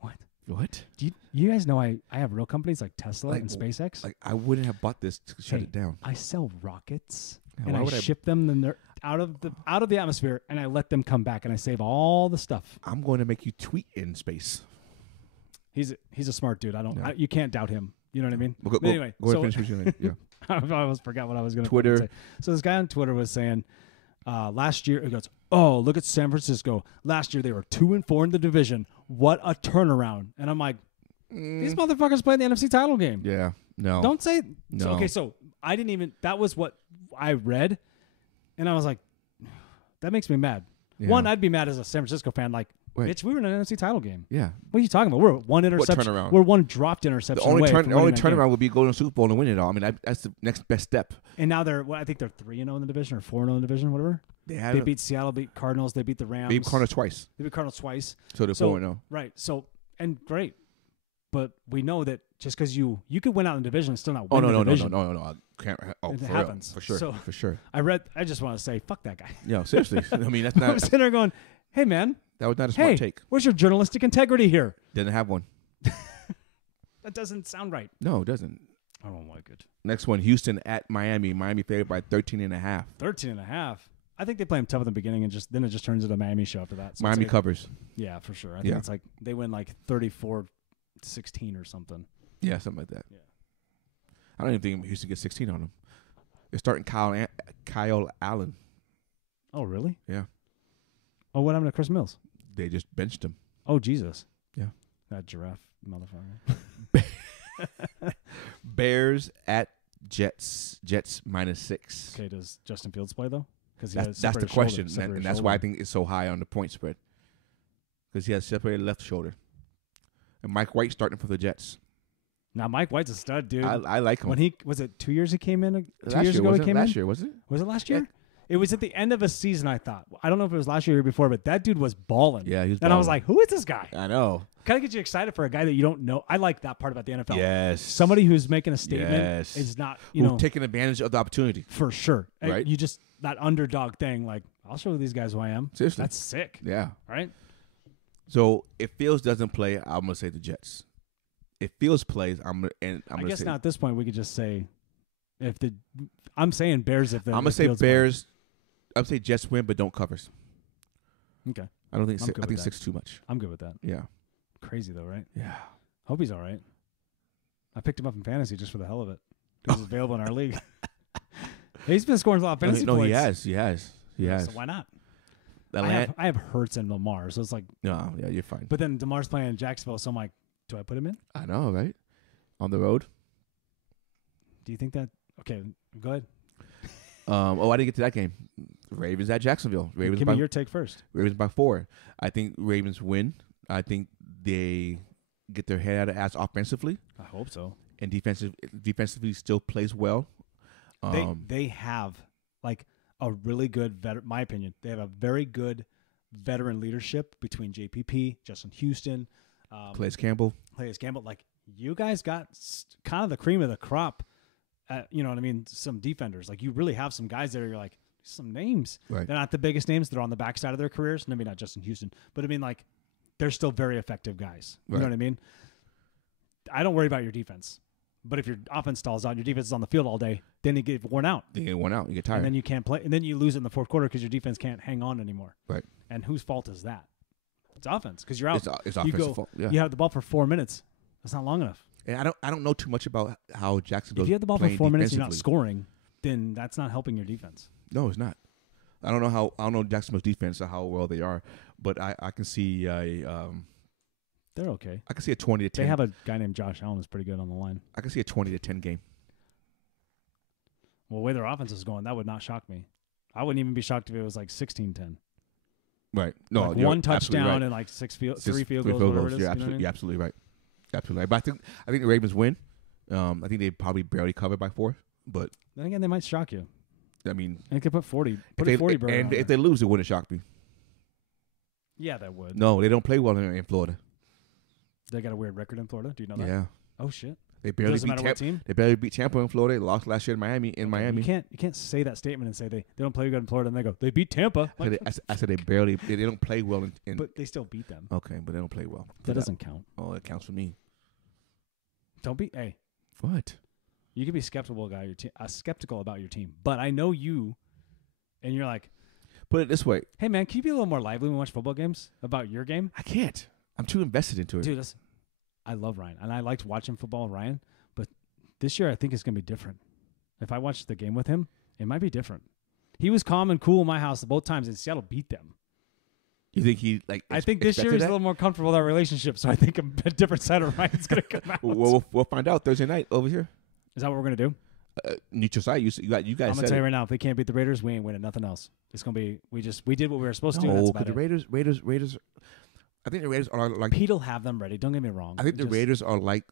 what? What? Do you guys know I have real companies like Tesla Like, and SpaceX? Like, I wouldn't have bought this to shut Hey, it down. I sell rockets Yeah, and why I would I- ship them then they're out of the atmosphere and I let them come back and I save all the stuff. I'm going to make you tweet in space. He's a smart dude. Yeah. You can't doubt him. You know what I mean? Well, But anyway, go so ahead and finish what you're saying. Yeah. I almost forgot what I was going to Twitter. say. So this guy on Twitter was saying last year, he goes, oh, look at San Francisco. Last year they were 2-4 in the division. What a turnaround! And I'm like, these motherfuckers played the NFC title game. Yeah. No. Don't say. No. So, okay, so I didn't even. That was what I read, and I was like, that makes me mad. Yeah. One, I'd be mad as a San Francisco fan. Like, Wait. bitch, we were in an NFC title game. Yeah. What are you talking about? We're one interception. turnaround? We're one dropped interception. The only, away from the only winning that game. turnaround would be going to the Super Bowl and win it all. I mean, that's the next best step. And now they're. Well, I think they're 3-0 in the division or 4-0 in the division, whatever. They beat Seattle, beat Cardinals. They beat the Rams. They beat Cardinals twice. They beat Cardinals twice. So they're 4-0. Right. So and great, but we know that just because you could win out in the division and still not win the division. No. I can't. Oh, It for happens. real. For sure. So- for sure. I just want to say, fuck that guy. Yeah, seriously. I mean, that's I'm not. sitting there going, hey man, That was not a smart hey, take. where's your journalistic integrity here? Didn't have one. That doesn't sound right. No, it doesn't. I don't like it. Next one, Houston at Miami. Miami favored by 13.5. 13.5. I think they play them tough at the beginning and then it just turns into a Miami show after that. So Miami it's like, covers. Yeah, for sure. I think it's like they win like 34-16 or something. Yeah, something like that. Yeah. I don't even think Houston gets 16 on them. They're starting Kyle Allen. Oh, really? Yeah. Oh, what happened to Chris Mills? They just benched him. Oh, Jesus. Yeah. That giraffe motherfucker. Bears at Jets. Jets -6. Okay, does Justin Fields play though? Because That's the question, and that's why I think it's so high on the point spread. Because he has separated left shoulder. And Mike White starting for the Jets. Now Mike White's a stud, dude. I like him. When he was it 2 years he came in? 2 last years year, ago was he it? came Last in. year, was it? Was it last year? It was at the end of a season. I thought. I don't know if it was last year or before, but that dude was balling. Yeah, he was. And I was balling. like, who is this guy? I know. Kind of gets you excited for a guy that you don't know. I like that part about the NFL. Yes. Somebody who's making a statement Yes. is not, you know, taking advantage of the opportunity. for sure. Right. You just that underdog thing. Like, I'll show these guys who I am. Seriously. That's sick. Yeah. Right. So if Fields doesn't play, I'm gonna say the Jets. If Fields plays, I'm gonna I guess say, now at this point we could just say if the. I'm saying Bears if the. I'm gonna if say Fields play. Bears. I'm say Jets win, but don't covers. Okay. I don't think I'm six, good I think with 6 too much. I'm good with that. Yeah. Crazy though, right? Yeah. Hope he's all right. I picked him up in fantasy just for the hell of it. He's available in our league. He's been scoring a lot of fantasy No, points. he has. So why not? The I have Hurts and Lamar, so it's like. No, yeah, you're fine. But then Lamar's playing in Jacksonville, so I'm like, do I put him in? I know, right? On the road. Do you think that? Okay, go ahead. I didn't get to that game. Ravens at Jacksonville. Ravens Give me your take first. Ravens by 4. I think Ravens win. I think they get their head out of ass offensively, I hope so. and defensively still plays well. They have like a really good veteran. My opinion, they have a very good veteran leadership between JPP, Justin Houston, Calais Campbell. Like you guys got kind of the cream of the crop. You know what I mean? Some defenders. Like you really have some guys there. You're like some names. Right. They're not the biggest names. They're on the backside of their careers. Maybe not Justin Houston, but I mean like they're still very effective guys. You know what I mean? I don't worry about your defense. But if your offense stalls out, your defense is on the field all day, then you get worn out. You get one out. You get tired. And then you can't play. And then you lose it in the fourth quarter because your defense can't hang on anymore. Right. And whose fault is that? It's offense because you're out. It's you offensive fault. Yeah. You have the ball for 4 minutes. That's not long enough. And I don't know too much about how Jacksonville. If you have the ball for 4 minutes and you're not scoring, then that's not helping your defense. No, it's not. I don't know Jacksonville's defense or how well they are, but I can see They're okay. I can see a 20 to 10. They have a guy named Josh Allen who's pretty good on the line. I can see a 20 to 10 game. Well, the way their offense is going, that would not shock me. I wouldn't even be shocked if it was like 16-10. Right. No, like you're one touchdown absolutely right. and like three field Three goals, whatever it is. You're You know what I mean? absolutely right. Absolutely right. But I think the Ravens win. I think they probably barely cover by 4. But Then again, they might shock you. I mean, They could put 40. Put if a 40 burger and on if there. they lose, it wouldn't shock me. Yeah, that would. No, they don't play well in Florida. They got a weird record in Florida. Do you know that? Yeah, Oh shit. they barely Doesn't beat matter what Tampa. team. They barely beat Tampa in Florida. They lost last year in Miami. You can't say that statement and say they don't play good in Florida and they go they beat Tampa. Like, I said they barely. They don't play well in. but they still beat them. Okay, but they don't play well. That doesn't count. Oh, it counts for me. Don't be. Hey, What? you can be skeptical about your team, but I know you, and you're like, Put it this way. hey man, can you be a little more lively when we watch football games about your game? I can't. I'm too invested into it. Dude, listen, I love Ryan, and I liked watching football with Ryan, but this year I think it's gonna be different. If I watch the game with him, it might be different. He was calm and cool in my house both times, and Seattle beat them. You think he like? I think this year he's a little more comfortable with our relationship, so I think a different side of Ryan's going to come out. We'll find out Thursday night over here. Is that what we're going to do? Neutral site. You guys. I'm going to tell you right now, if they can't beat the Raiders, we ain't winning nothing else. It's going to be we did what we were supposed to do. No, because the Raiders. I think the Raiders are like. Pete'll have them ready. Don't get me wrong. I think the Raiders are like.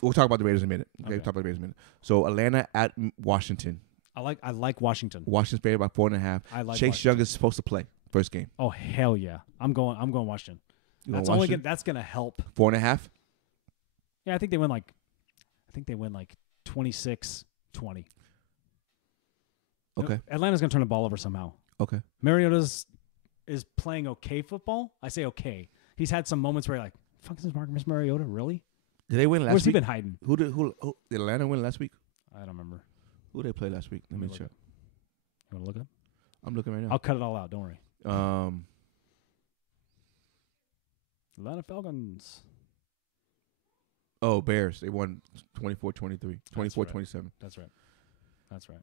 We'll talk about the Raiders in a minute. Okay. We'll talk about the Raiders in a minute. So Atlanta at Washington. I like Washington. Washington's favored by 4.5. I like Chase Washington. Young is supposed to play first game. Oh hell yeah! I'm going Washington. That's going to help. 4.5. Yeah, I think they win like 26-20. Okay. Atlanta's going to turn the ball over somehow. Okay. Mariota's is playing okay football. I say okay. He's had some moments where you're like, fuck, is Marcus Mariota really? Did they win last Where's week? he been hiding? Who did Atlanta win last week? I don't remember. Who did they play last week? Let me check. You want to look it up? I'm looking right now. I'll cut it all out. Don't worry. Atlanta Falcons. Oh, Bears. They won 24-23. 24-27. That's right.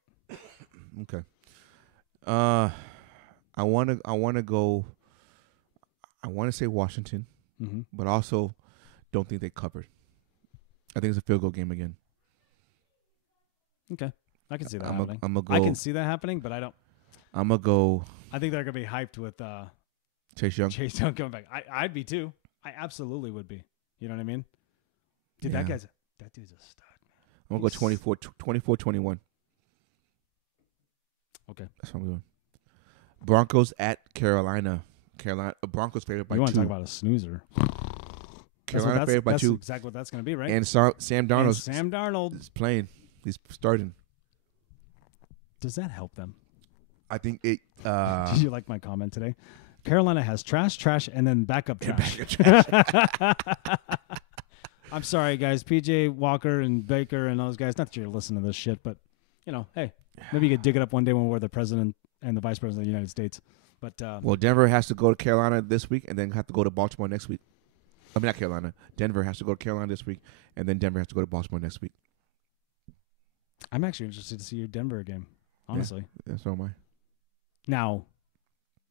Okay. I want to say Washington, but also don't think they covered. I think it's a field goal game again. Okay. I can see that happening. I can see that happening, but I don't. I'm going to go. I think they're going to be hyped with Chase Young. Chase Young coming back. I'd be too. I absolutely would be. You know what I mean? Dude, that dude's a stud. I'm going to go 24-21. Okay. That's what I'm doing. Broncos at Carolina. Broncos favored by 2. You want to talk about a snoozer? Carolina favored by 2. That's exactly what that's going to be, right? And Sam Darnold is playing. He's starting. Does that help them? I think it. Did you like my comment today? Carolina has trash, and then backup trash. I'm sorry, guys. PJ Walker and Baker and those guys. Not that you're listening to this shit, but hey, maybe you could dig it up one day when we're the president and the vice president of the United States. But well, Denver has to go to Carolina this week, and then have to go to Baltimore next week. I mean, not Carolina. Denver has to go to Carolina this week, and then Denver has to go to Baltimore next week. I'm actually interested to see your Denver game. Honestly, yeah, so am I. Now,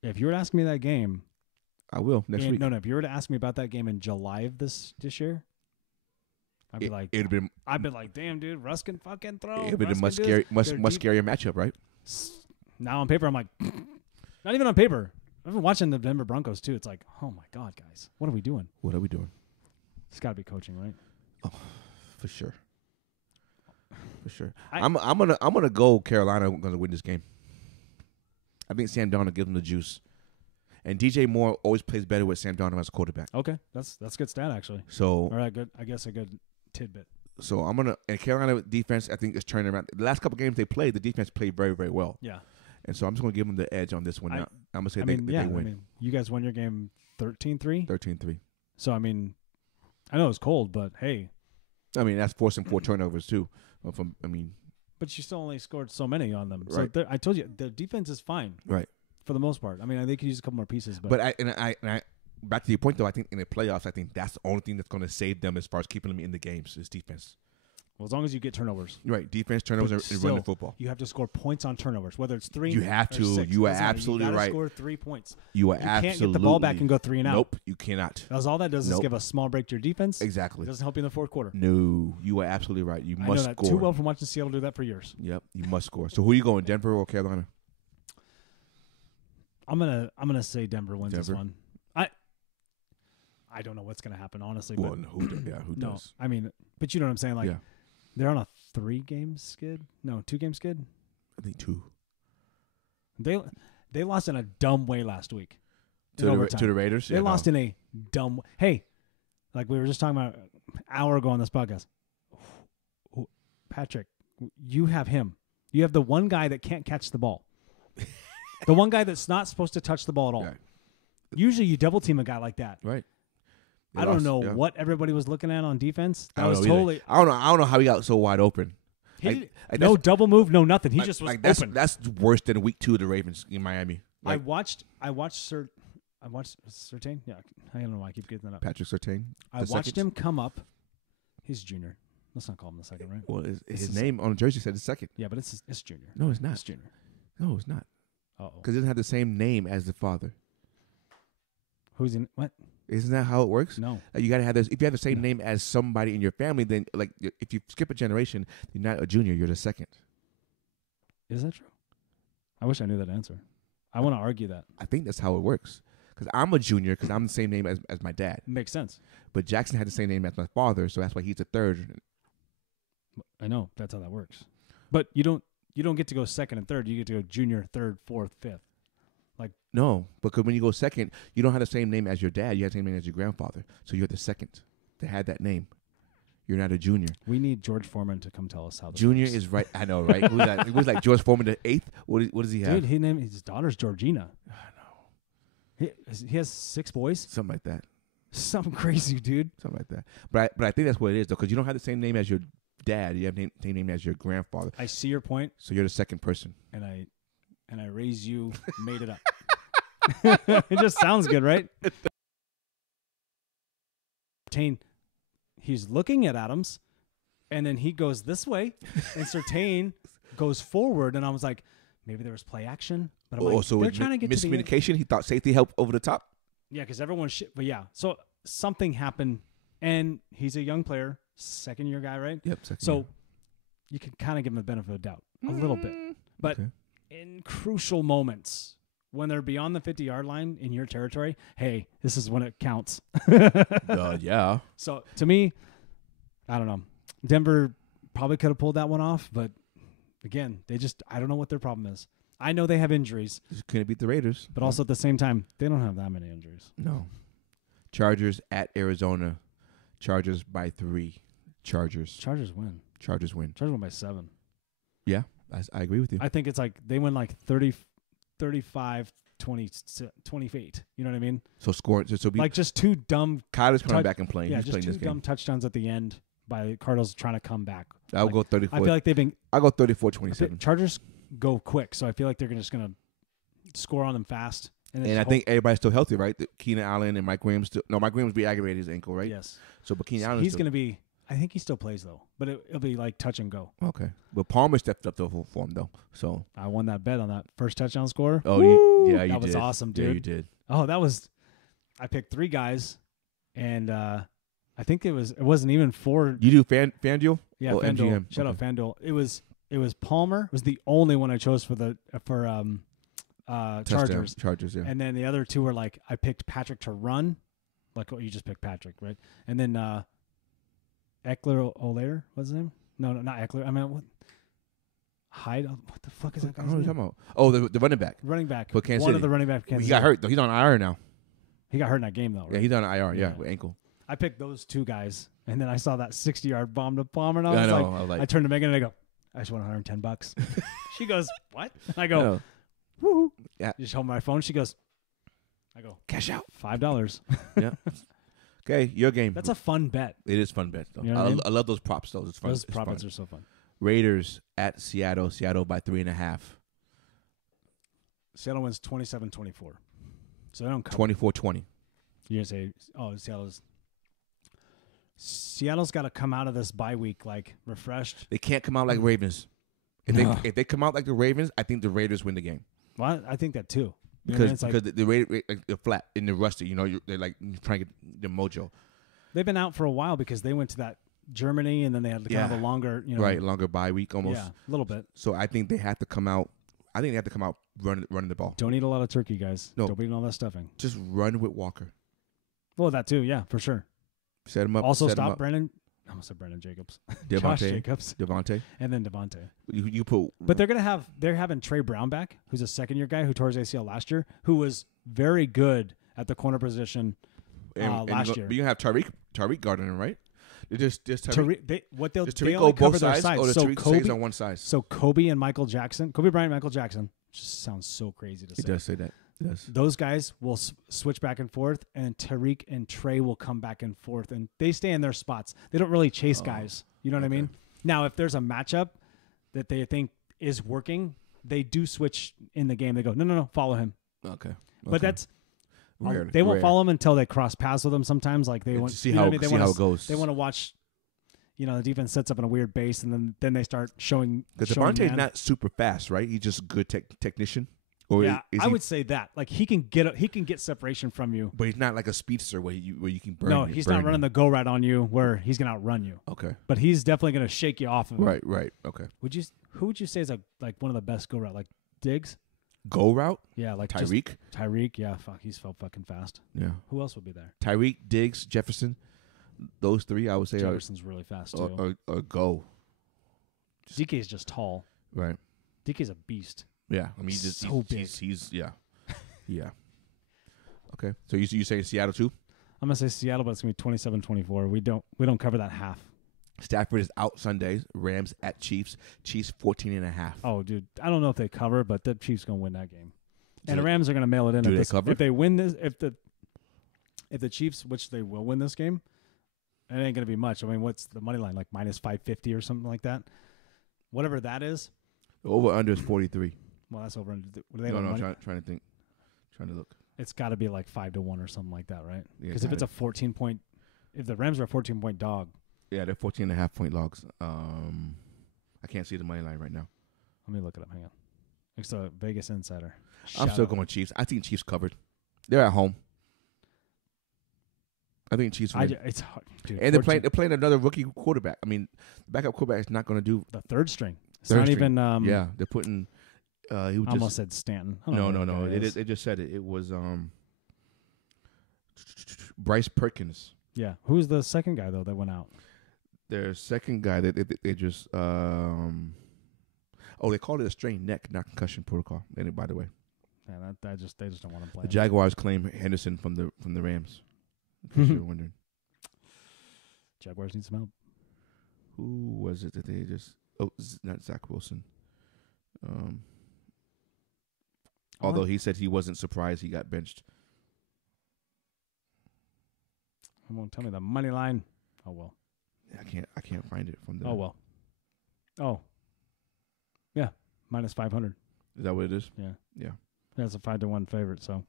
if you were to ask me that game, I will next week. No. If you were to ask me about that game in July of this year, I'd be like, I'd be like, damn, dude, Russ can fucking throw. It'd be a much scarier matchup, right? Now on paper, I'm like, not even on paper. I've been watching the Denver Broncos too. It's like, oh my god, guys, what are we doing? What are we doing? It's got to be coaching, right? Oh, for sure. For sure. I'm gonna go Carolina. I'm gonna win this game. I think Sam Darnold gives them the juice, and DJ Moore always plays better with Sam Darnold as a quarterback. Okay, that's a good stat actually. So all right, good. I guess a good tidbit. So and Carolina defense I think is turning around. The last couple games they played, the defense played very, very well. Yeah. And so I'm just gonna give them the edge on this one. Now I'm gonna say they win. I mean, you guys won your game 13-3. 13-3. So I mean, I know it's cold, but hey. I mean that's forcing 4 turnovers too. But you still only scored so many on them. Right. So I told you the defense is fine. Right. For the most part. I mean, they could use a couple more pieces, but I back to your point though. I think in the playoffs, I think that's the only thing that's going to save them as far as keeping them in the games is defense. Well, as long as you get turnovers. Right. Defense, turnovers, and running football. You have to score points on turnovers, whether it's 3 You have or to. 6. You are absolutely right. You got to score 3 points. You are absolutely. You can't get the ball back and go 3 and out. Nope, you cannot. Because all that does is give a small break to your defense. Exactly. It doesn't help you in the fourth quarter. No, you are absolutely right. You must score. Too well from watching Seattle do that for years. Yep, you must score. So who are you going, Denver or Carolina? I'm gonna say Denver wins this one. I don't know what's gonna happen, honestly. Well, but who does? No, I mean, but you know what I'm saying. Like, they're on a 3-game skid. No, 2-game skid. I think 2. They lost in a dumb way last week. To the Raiders. They lost in a dumb. Hey, like we were just talking about an hour ago on this podcast. Patrick, you have him. You have the one guy that can't catch the ball. The one guy that's not supposed to touch the ball at all. Right. Usually you double team a guy like that. Right. I don't know what everybody was looking at on defense. I don't know how he got so wide open. No double move, no nothing. He just was open. That's worse than week 2 of the Ravens in Miami. I watched Surtain. Yeah, I don't know why I keep getting that up. Patrick Surtain. I watched him come up. He's junior. Let's not call him the second, right? Well, his name on the jersey said the second. Yeah, but it's junior. No, it's not. It's junior. No, it's not. Uh-oh. Because it doesn't have the same name as the father. Who's in what? Isn't that how it works? No. You got to have this. If you have the same name as somebody in your family, then like if you skip a generation, you're not a junior. You're the second. Is that true? I wish I knew that answer. I want to argue that. I think that's how it works. Because I'm a junior because I'm the same name as my dad. Makes sense. But Jackson had the same name as my father, so that's why he's a third. I know that's how that works. But you don't get to go second and third. You get to go junior, third, fourth, fifth. No, because when you go second, you don't have the same name as your dad. You have the same name as your grandfather. So you're the second that had that name. You're not a junior. We need George Foreman to come tell us how this Junior works. is right. I know, right? Who's that? It was like George Foreman the 8th. What does he have? Dude, his daughter's Georgina. I know. He has 6 boys. Something like that. Something crazy, dude. Something like that. But I think that's what it is, though, because you don't have the same name as your dad. You have the same name as your grandfather. I see your point, So you're the second person. and I raise you, made it up. It just sounds good, right? He's looking at Adams, and then he goes this way, and Surtain goes forward, and I was like, maybe there was play action, but I'm like, So they're trying to get to the end. miscommunication. He thought safety helped over the top. Yeah, because everyone but yeah, so something happened, and he's a young player, second-year guy, right? Yep. Second So year. you can kind of give him the benefit of the doubt a little bit. But okay. in crucial moments, when they're beyond the 50-yard line in your territory, hey, this is when it counts. Yeah. So to me, I don't know. Denver probably could have pulled that one off, but again, I don't know what their problem is. I know they have injuries, Just couldn't beat the Raiders. but also at the same time, they don't have that many injuries. No. Chargers at Arizona. Chargers by 3. Chargers win. win. Chargers win by 7. Yeah, I agree with you. I think it's like they win like 30, 35, 20, 28. You know what I mean? So scoring. So be Like just two dumb, Kyler's coming touch- back and playing. yeah, He's just playing two this dumb game. touchdowns at the end by the Cardinals trying to come back. I'll Like, go 34. I feel like they've been I'll go 34-27. Chargers go quick, so I feel like they're just gonna score on them fast. And I think everybody's still healthy, right? Keenan Allen and Mike Williams. Mike Williams re-aggravated his ankle, right? yes, So, but Keenan So Allen. he's gonna be. I think he still plays though, but it'll be like touch and go. Okay. But Palmer stepped up for him though. So. I won that bet on that first touchdown score. Oh, Woo! you that was did. awesome, dude. Yeah, you did. Oh, that was. I picked 3 guys, and I think it wasn't even 4. You do FanDuel? Yeah, Oh, FanDuel. MGM. Shout out Okay. FanDuel. It was Palmer was the only one I chose for Chargers. Chargers, yeah. And then the other 2 were like I picked Patrick to run, like what you just picked Patrick, right? And then Eckler, what's his name? No, not Eckler. I mean what? Hyde. What the fuck is that I guy's don't know what name? you're talking about. Oh, the running back. Running back. For Kansas One City. of the running back. He got hurt though. He's on IR now. He got hurt in that game though. Right? Yeah, he's on IR. Yeah, Yeah. with ankle. I picked those 2 guys, and then I saw that 60-yard bomb to Palmer, and I Yeah, was I know. like, I was like, I turned to Megan and I go, I just want $110. She goes, what? And I go, know. woo. Yeah. Just hold my phone. She goes, I go, Cash out. $5. Yeah. Okay, your game. That's a fun bet. It is fun bet though. You know what I mean? I love those props though. It's fun. Those It's profits fun. are so fun. Raiders at Seattle. Seattle by 3.5. Seattle wins 27-24. So they don't cover. 24-20. You're going to say, oh, Seattle's got to come out of this bye week like refreshed. They can't come out like Ravens. If they come out like the Ravens, I think the Raiders win the game. Well, I think that too. You know what I mean? It's like, Because the Raiders they're flat and they're rusty. You know, they're like trying to get the mojo. they've been out for a while because they went to that Germany and then they had kind of a longer, Right, longer bye week almost. Yeah, a little bit. So I think they have to come out. I think they have to come out running the ball. Don't eat a lot of turkey, guys. No. Don't eat all that stuffing. Just run with Walker. Well, that too, yeah, for sure. Set him up. Also, set him stop up. Brandon. I almost said Brandon Jacobs. Josh Jacobs. Devontae. And then Devontae. You put. But they're having Trey Brown back, who's a second-year guy who tore his ACL last year, who was very good at the corner position last year. But you have Tariq guarding him, right? They just Tariq. Does Tariq only go cover both their sides, sides. or does So Tariq Kobe, stays on one side? so Kobe Bryant, Michael Jackson, just sounds so crazy to say. He does say that. He does. Those guys will switch back and forth, and Tariq and Trey will come back and forth, and they stay in their spots. They don't really chase guys. You know what I mean? Now, if there's a matchup that they think is working, they do switch in the game. They go, no, follow him. Okay. But that's Rare, they won't rare. follow him until they cross paths with him. Sometimes, like they Yeah, want to see you know how- what I mean? They see wanna how it goes. They want to watch. The defense sets up in a weird base, and then they start showing. Because showing Devontae's man. not super fast, right? He's just a good technician. Or Yeah, is I he, would say that. Like he can get separation from you. but he's not like a speedster where you can burn. No, he's not running the go right on you where he's gonna outrun you. Okay. But he's definitely gonna shake you off of him. Right. Okay. Who would you say is like one of the best go route? Like Diggs? Go route. Yeah, like Tyreek. Tyreek, yeah, fuck, he's so fucking fast. Yeah. Who else would be there? Tyreek, Diggs, Jefferson. Those three, I would say, Jefferson's really fast too. are go. DK is just tall. Right. DK's a beast. Yeah. I mean, he's yeah. Yeah. Okay. So you say Seattle too? I'm gonna say Seattle, but it's gonna be 27-24. We don't cover that half. Stafford is out Sunday. Rams at Chiefs. Chiefs 14.5. Oh, dude, I don't know if they cover, but the Chiefs gonna win that game, and Do the Rams are gonna mail it in. do they cover? If they win this, if the Chiefs, which they will win this game, it ain't gonna be much. I mean, what's the money line? Like minus 550 or something like that. Whatever that is. Over under is 43. Well, that's over. No, I'm trying to think. Trying to look. It's got to be like 5-1 or something like that, right? Yeah, Because if it's a 14-point, if the Rams are a 14-point dog, yeah, they're 14.5 point logs. I can't see the money line right now. let me look it up. Hang on. It's a Vegas Insider. I'm still going Chiefs. I think Chiefs covered. They're at home. I think Chiefs win. It's hard, dude. And they're playing another rookie quarterback. I mean, the backup quarterback is not going to do. the third string. It's Third not string. even. Yeah, they're putting. He I was almost just said Stanton. I don't know no. who that guy is. It just said it. It was Bryce Perkins. Yeah. Who's the second guy though that went out? Their second guy. They just they called it a strained neck, not concussion protocol. And by the way, Yeah, they just don't want to play. the him. Jaguars claim Henderson from the Rams. In case you were wondering, Jaguars need some help. who was it that they just? Oh, not Zach Wilson. Although he said he wasn't surprised he got benched. It won't tell me the money line. Oh well. I can't find it from the. Oh well. Oh. Yeah, minus 500. Is that what it is? Yeah. Yeah. That's a 5-1 favorite. So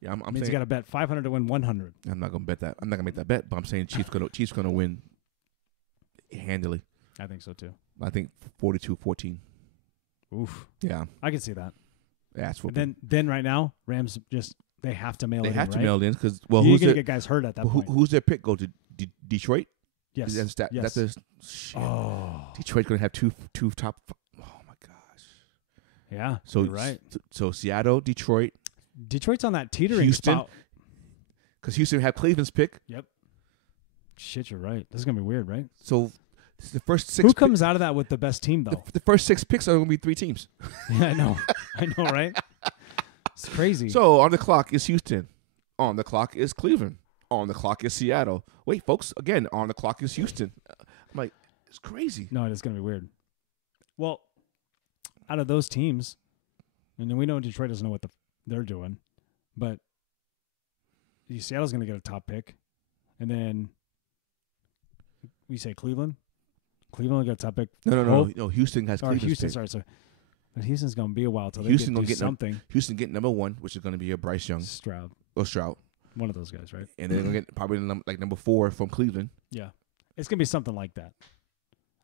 Yeah, I'm means saying you got to bet 500 to win 100. I'm not gonna bet that. I'm not gonna make that bet. But I'm saying Chiefs gonna win handily. I think so too. I think 42-14. Oof. Yeah, I can see that. that's what. Then right now, Rams they have to mail they it have in, to right? mail it in because You're who's gonna their get guys hurt at that point. who's their pick? Go to Detroit. Yes. Is that yes. That's the shit. Oh. Detroit's gonna have two top. Oh my gosh. Yeah. So you're right. So Seattle, Detroit, Detroit's on that teetering Houston. spot. Because Houston have Cleveland's pick. Yep. Shit, you're right. This is gonna be weird, right? So this is the first 6. Who comes out of that with the best team though? The first 6 picks are gonna be 3 teams. Yeah, I know. I know, right? It's crazy. So on the clock is Houston. On the clock is Cleveland. On the clock is Seattle. Wait, folks, again, on the clock is Houston. I'm like, it's crazy. No, it's gonna be weird. Well, out of those teams, and then we know Detroit doesn't know what they're doing, but Seattle's gonna get a top pick, and then we say Cleveland. Cleveland will get a top pick. No. Houston has Or Cleveland's Houston, pick. sorry. But Houston's gonna be a while till Houston they gonna do get something. Houston get number 1, which is gonna be a Bryce Young Stroud, or Stroud, one of those guys, right? and then they're gonna get probably like number 4 from Cleveland. Yeah, it's gonna be something like that.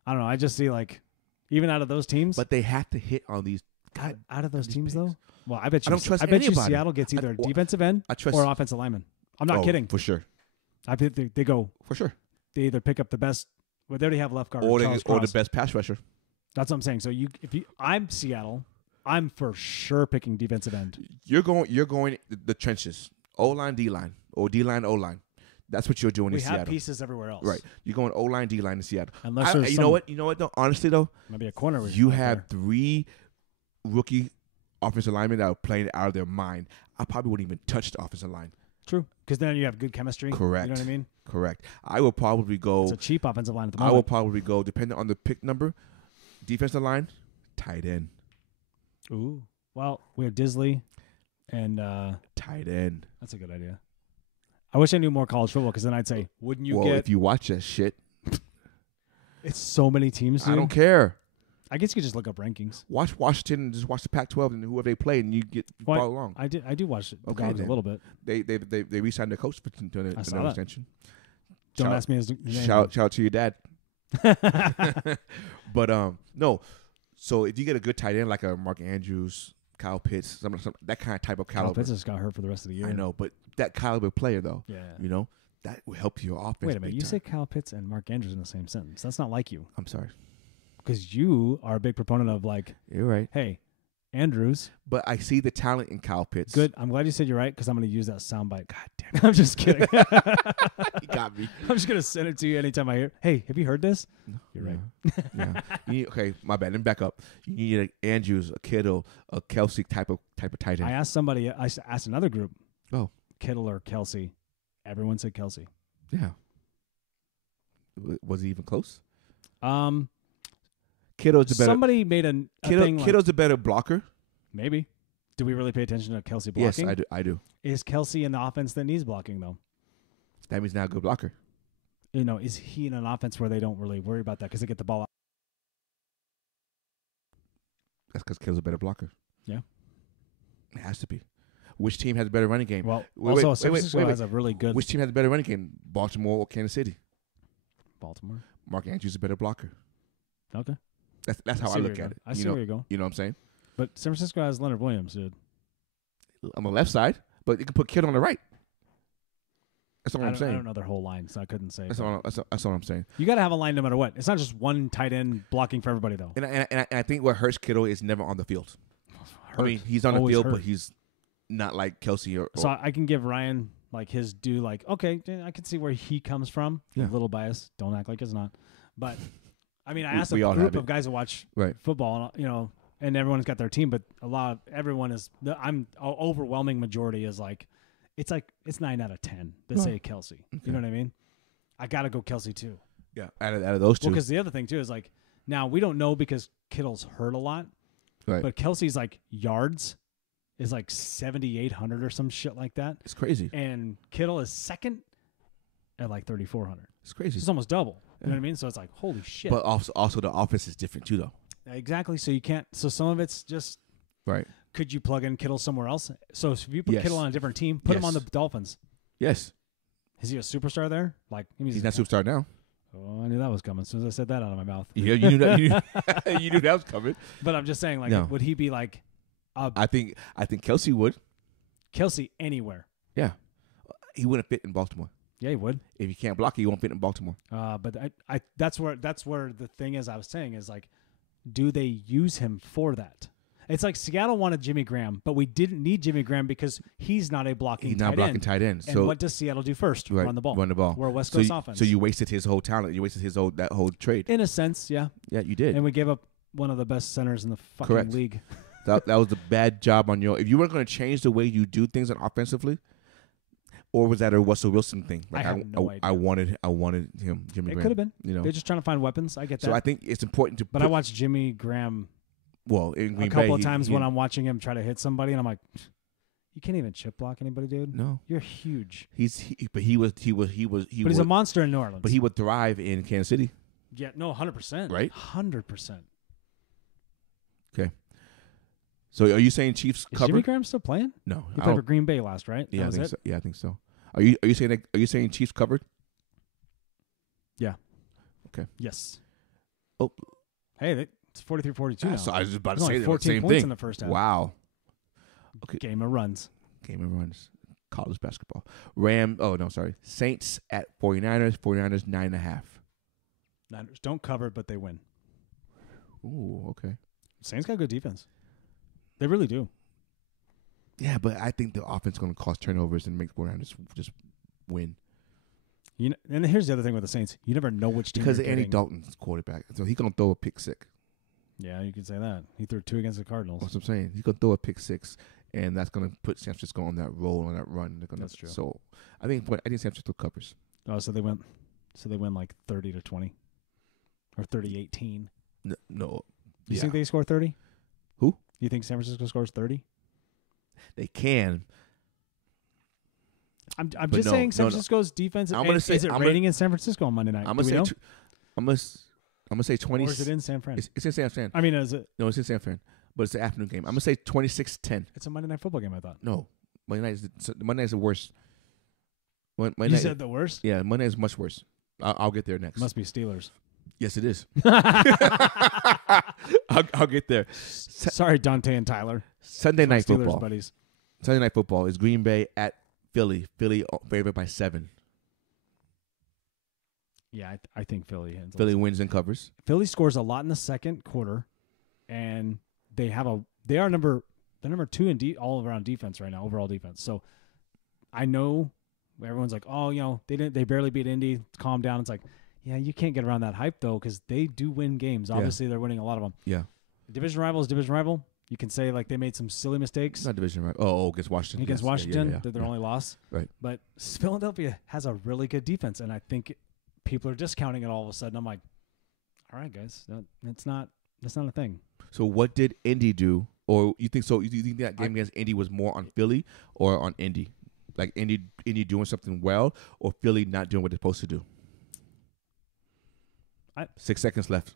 I don't know. I just see like even out of those teams, But they have to hit on these. God, out of those these teams picks. though, well, I bet you. I don't trust I bet you anybody. Seattle gets either defensive end I trust or offensive lineman. I'm not kidding. For sure. I bet they go. For sure. They either pick up the best. Well, they already have left guard Or Charles the Cross. best pass rusher. That's what I'm saying. So I'm Seattle. I'm for sure picking defensive end. You're going the trenches. O-line, D-line. Or D-line, O-line. That's what you're doing We in have Seattle. pieces everywhere else. Right. You're going O-line, D-line in Seattle. Unless there's you know what though? Honestly though, maybe a corner. you right have there. 3 rookie offensive linemen that are playing out of their mind. I probably wouldn't even touch the offensive line. True, because then you have good chemistry. Correct. You know what I mean? Correct. I will probably go. It's a cheap offensive line at the I moment. will probably go, depending on the pick number, defensive line, tight end. Ooh. Well, we have Disley, and Tight end. that's a good idea. I wish I knew more college football, because then I'd say, wouldn't you Well, get? if you watch that shit, It's so many teams. Dude. I don't care. I guess you could just look up rankings. Watch Washington and just watch the Pac-12 and whoever they play, and you follow along. I do watch the Okay, Dogs a then. little bit. They re-signed their coach to I saw another that. extension. Don't Shout- ask me his name. Shout out to your dad. But no. So if you get a good tight end like a Mark Andrews, Kyle Pitts, that kind of type of Kyle caliber. Pitts just got hurt for the rest of the year. I know, but that caliber player though, Yeah. you know, that will help your offense. Wait a minute. big You time. say Kyle Pitts and Mark Andrews in the same sentence. That's not like you. I'm sorry. Because you are a big proponent of like, You're right. hey, Andrews, But I see the talent in Kyle Pitts. good. I'm glad you said you're right because I'm going to use that soundbite. God damn it. I'm just kidding. You got me. I'm just going to send it to you anytime I hear, hey, have you heard this? You're right. Yeah. Okay, my bad. Let me back up. You need an Andrews, a Kittle, a Kelsey type of tight end. I asked somebody, I asked another group, Oh. Kittle or Kelsey. Everyone said Kelsey. Yeah. Was he even close? Um, Kittle's a better. somebody made a thing like, Kittle's a better blocker. maybe. Do we really pay attention to Kelsey blocking? Yes, I do. Is Kelsey in the offense that needs blocking though? That means not a good blocker. You know, is he in an offense where they don't really worry about that because they get the ball out? That's because Kittle's a better blocker. Yeah. It has to be. Which team has a better running game? Well, Wait, also, San wait, Francisco wait. has a really good Which team has a better running game? Baltimore or Kansas City? Baltimore. Mark Andrews is a better blocker. Okay. That's how I see where look you're at going. it. I see where you're going. You know what I'm saying? But San Francisco has Leonard Williams, dude. On the left side, but you can put Kittle on the right. That's what I'm I saying. don't know their whole line, so I couldn't say. That's but what I'm saying. you got to have a line no matter what. It's not just one tight end blocking for everybody, though. And I think what hurts Kittle is never on the field. I mean, he's on the Always field, hurt. but he's not like Kelsey or So I can give Ryan like his due. Like, okay, I can see where he comes from. Yeah. A little biased. Don't act like it's not. But I mean, I We- asked we a all group have of it. guys who watch right. football, you know, and everyone's got their team, but everyone is. Overwhelming majority is like, it's 9 out of 10 that say Kelsey. Okay. You know what I mean? I got to go Kelsey too. Yeah, out of those two. Well, because the other thing too is like, now we don't know because Kittle's hurt a lot, Right. but Kelsey's like yards is like 7,800 or some shit like that, It's crazy. and Kittle is second at like 3,400. It's crazy. It's almost double. You know what I mean? So it's like, holy shit. But also the offense is different too, though. Exactly. So you can't. So some of it's just. Right. Could you plug in Kittle somewhere else? So if you put Yes. Kittle on a different team, put him on the Yes. Dolphins. Yes. Is he a superstar there? Like He's not superstar now. Oh, I knew that was coming as soon as I said that out of my mouth. Yeah, you knew that. You knew that was coming. But I'm just saying, like, No. would he be like I think Kelsey would. Kelsey anywhere? Yeah. He wouldn't fit in Baltimore. Yeah, he would. If you can't block it, he won't fit in Baltimore. But I that's where the thing is. I was saying is like, do they use him for that? It's like Seattle wanted Jimmy Graham, but we didn't need Jimmy Graham because he's not a blocking. He's not blocking end. tight end. And So what does Seattle do first? right, Run the ball. Run the ball. We're a West So Coast you- offense. So you wasted his whole talent. You wasted that whole trade. in a sense, yeah. Yeah, you did. And we gave up one of the best centers in the fucking Correct. league. That was a bad job on your. If you weren't going to change the way you do things offensively, or was that a Russell Wilson thing? I have no idea. I wanted him, Jimmy It Graham. could have been. You know. They're just trying to find weapons. I get that. So I think it's important to. but I watched Jimmy Graham in Green a couple Bay, of times when I'm watching him try to hit somebody, and I'm like, you can't even chip block anybody, dude. No, You're huge. but he was. But he's would, a monster in New Orleans. But he would thrive in Kansas City. yeah, no, 100%. Right? 100%. Okay. So are you saying Chiefs Is cover? Jimmy Graham still playing? No, He I played for don't- Green Bay last, right? Yeah, I That was think it? so. Yeah, I think so. Are you saying Chiefs covered? Yes. Oh. Hey, it's 43-42 now. So I was just about There's to only say the 14 same points thing. in the first half. Wow. Okay. Game of runs. Game of runs. College basketball. Saints at 49ers. 49ers 9.5. Niners don't cover, but they win. Ooh, okay. Saints got good defense. They really do. Yeah, but I think the offense is going to cause turnovers and make 49ers just win. You know, and here's the other thing with the Saints. You never know which team Because you're Andy getting. Dalton's quarterback. So he's going to throw a pick six. Yeah, you could say that. He threw 2 against the Cardinals. That's what I'm saying. He's going to throw a pick six, and that's going to put San Francisco on that roll, on that run. They're gonna, That's true. So I think San Francisco covers. Oh, so they win like 30-20 or 30-18. No. You Yeah. think they score 30? Who? You think San Francisco scores 30? They can. I'm But just no, saying San no, no. Francisco's defense. I'm gonna say- is it I'm raining in San Francisco on Monday night? I'm Do going we know? to say I'm gonna say 20. Or is it in San Fran? It's in San Fran. I mean, is it? No, it's in San Fran. But it's an afternoon game. I'm going to say 26-10. It's a Monday night football game. I thought. No. Monday night is the worst. Monday You night, said the worst. yeah, Monday is much worse. I'll get there next. Must be Steelers. Yes, it is. I'll get there. Sorry, Dante and Tyler. Sunday night Steelers football. buddies. Sunday night football is Green Bay at Philly. Philly favored by 7. Yeah, I think Philly handles Philly it. wins and covers. Philly scores a lot in the second quarter, and they're number 2 in all around defense right now, overall defense. So I know everyone's like, oh, they barely beat Indy. Calm down. It's like, yeah, you can't get around that hype though, because they do win games. Obviously, they're winning a lot of them. Yeah. Division rival is division rival. You can say like they made some silly mistakes. It's not division, right? Oh, against Washington. Against Yes. Washington, Yeah. they're their only loss. Right. But Philadelphia has a really good defense, and I think people are discounting it all of a sudden. I'm like, all right, guys, that's not a thing. So what did Indy do? Or you think so? You think that game against Indy was more on Philly or on Indy? Like Indy doing something well, or Philly not doing what they're supposed to do? 6 seconds left.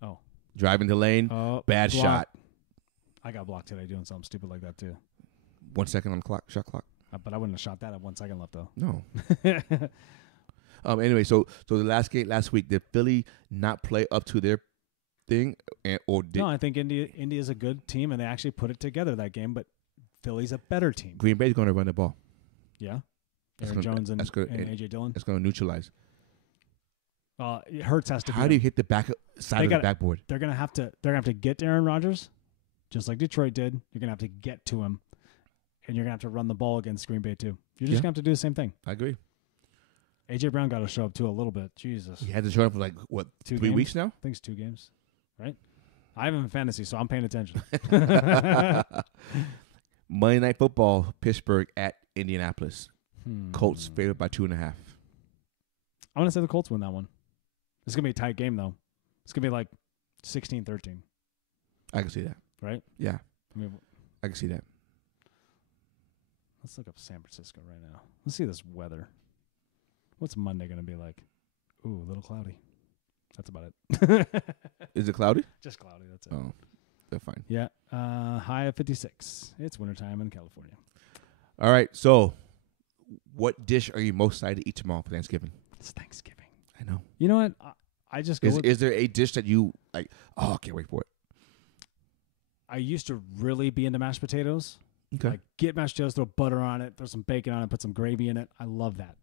Oh. Driving the lane. Bad block. shot. I got blocked today doing something stupid like that too. 1 second on the clock. Shot clock. But I wouldn't have shot that at 1 second left though. No. Anyway, so the last week, did Philly not play up to their thing, No, I think Indy is a good team, and they actually put it together that game. But Philly's a better team. Green Bay's going to run the ball? Yeah, That's Aaron gonna- Jones and that's good. AJ Dillon. It's going to neutralize. Hurts has to. How do you hit the back side of the backboard? They're gonna have to get to Aaron Rodgers, just like Detroit did. You're gonna have to get to him, and you're gonna have to run the ball against Green Bay too. You're just gonna have to do the same thing. I agree. AJ Brown got to show up too a little bit. Jesus, He had to show up for like what 2 3 games? weeks now. I think it's 2 games, right? I have him in fantasy, so I'm paying attention. Monday Night Football, Pittsburgh at Indianapolis. Colts favored by 2.5. I'm gonna say the Colts win that one. It's gonna be a tight game though. It's gonna be like 16-13, I can see that. right? Yeah, I mean, I can see that. let's look up San Francisco right now. Let's see this weather. What's Monday gonna be like? Ooh, a little cloudy. That's about it. Is it cloudy? Just cloudy. That's it. Oh, they're fine. Yeah. High of 56. It's wintertime in California. All right. So, what dish are you most excited to eat tomorrow for Thanksgiving? It's Thanksgiving. I know. You know what? I just go. Is there a dish that you like? Oh, I can't wait for it. I used to really be into mashed potatoes. Okay. Like get mashed potatoes, throw butter on it, throw some bacon on it, put some gravy in it. I love that.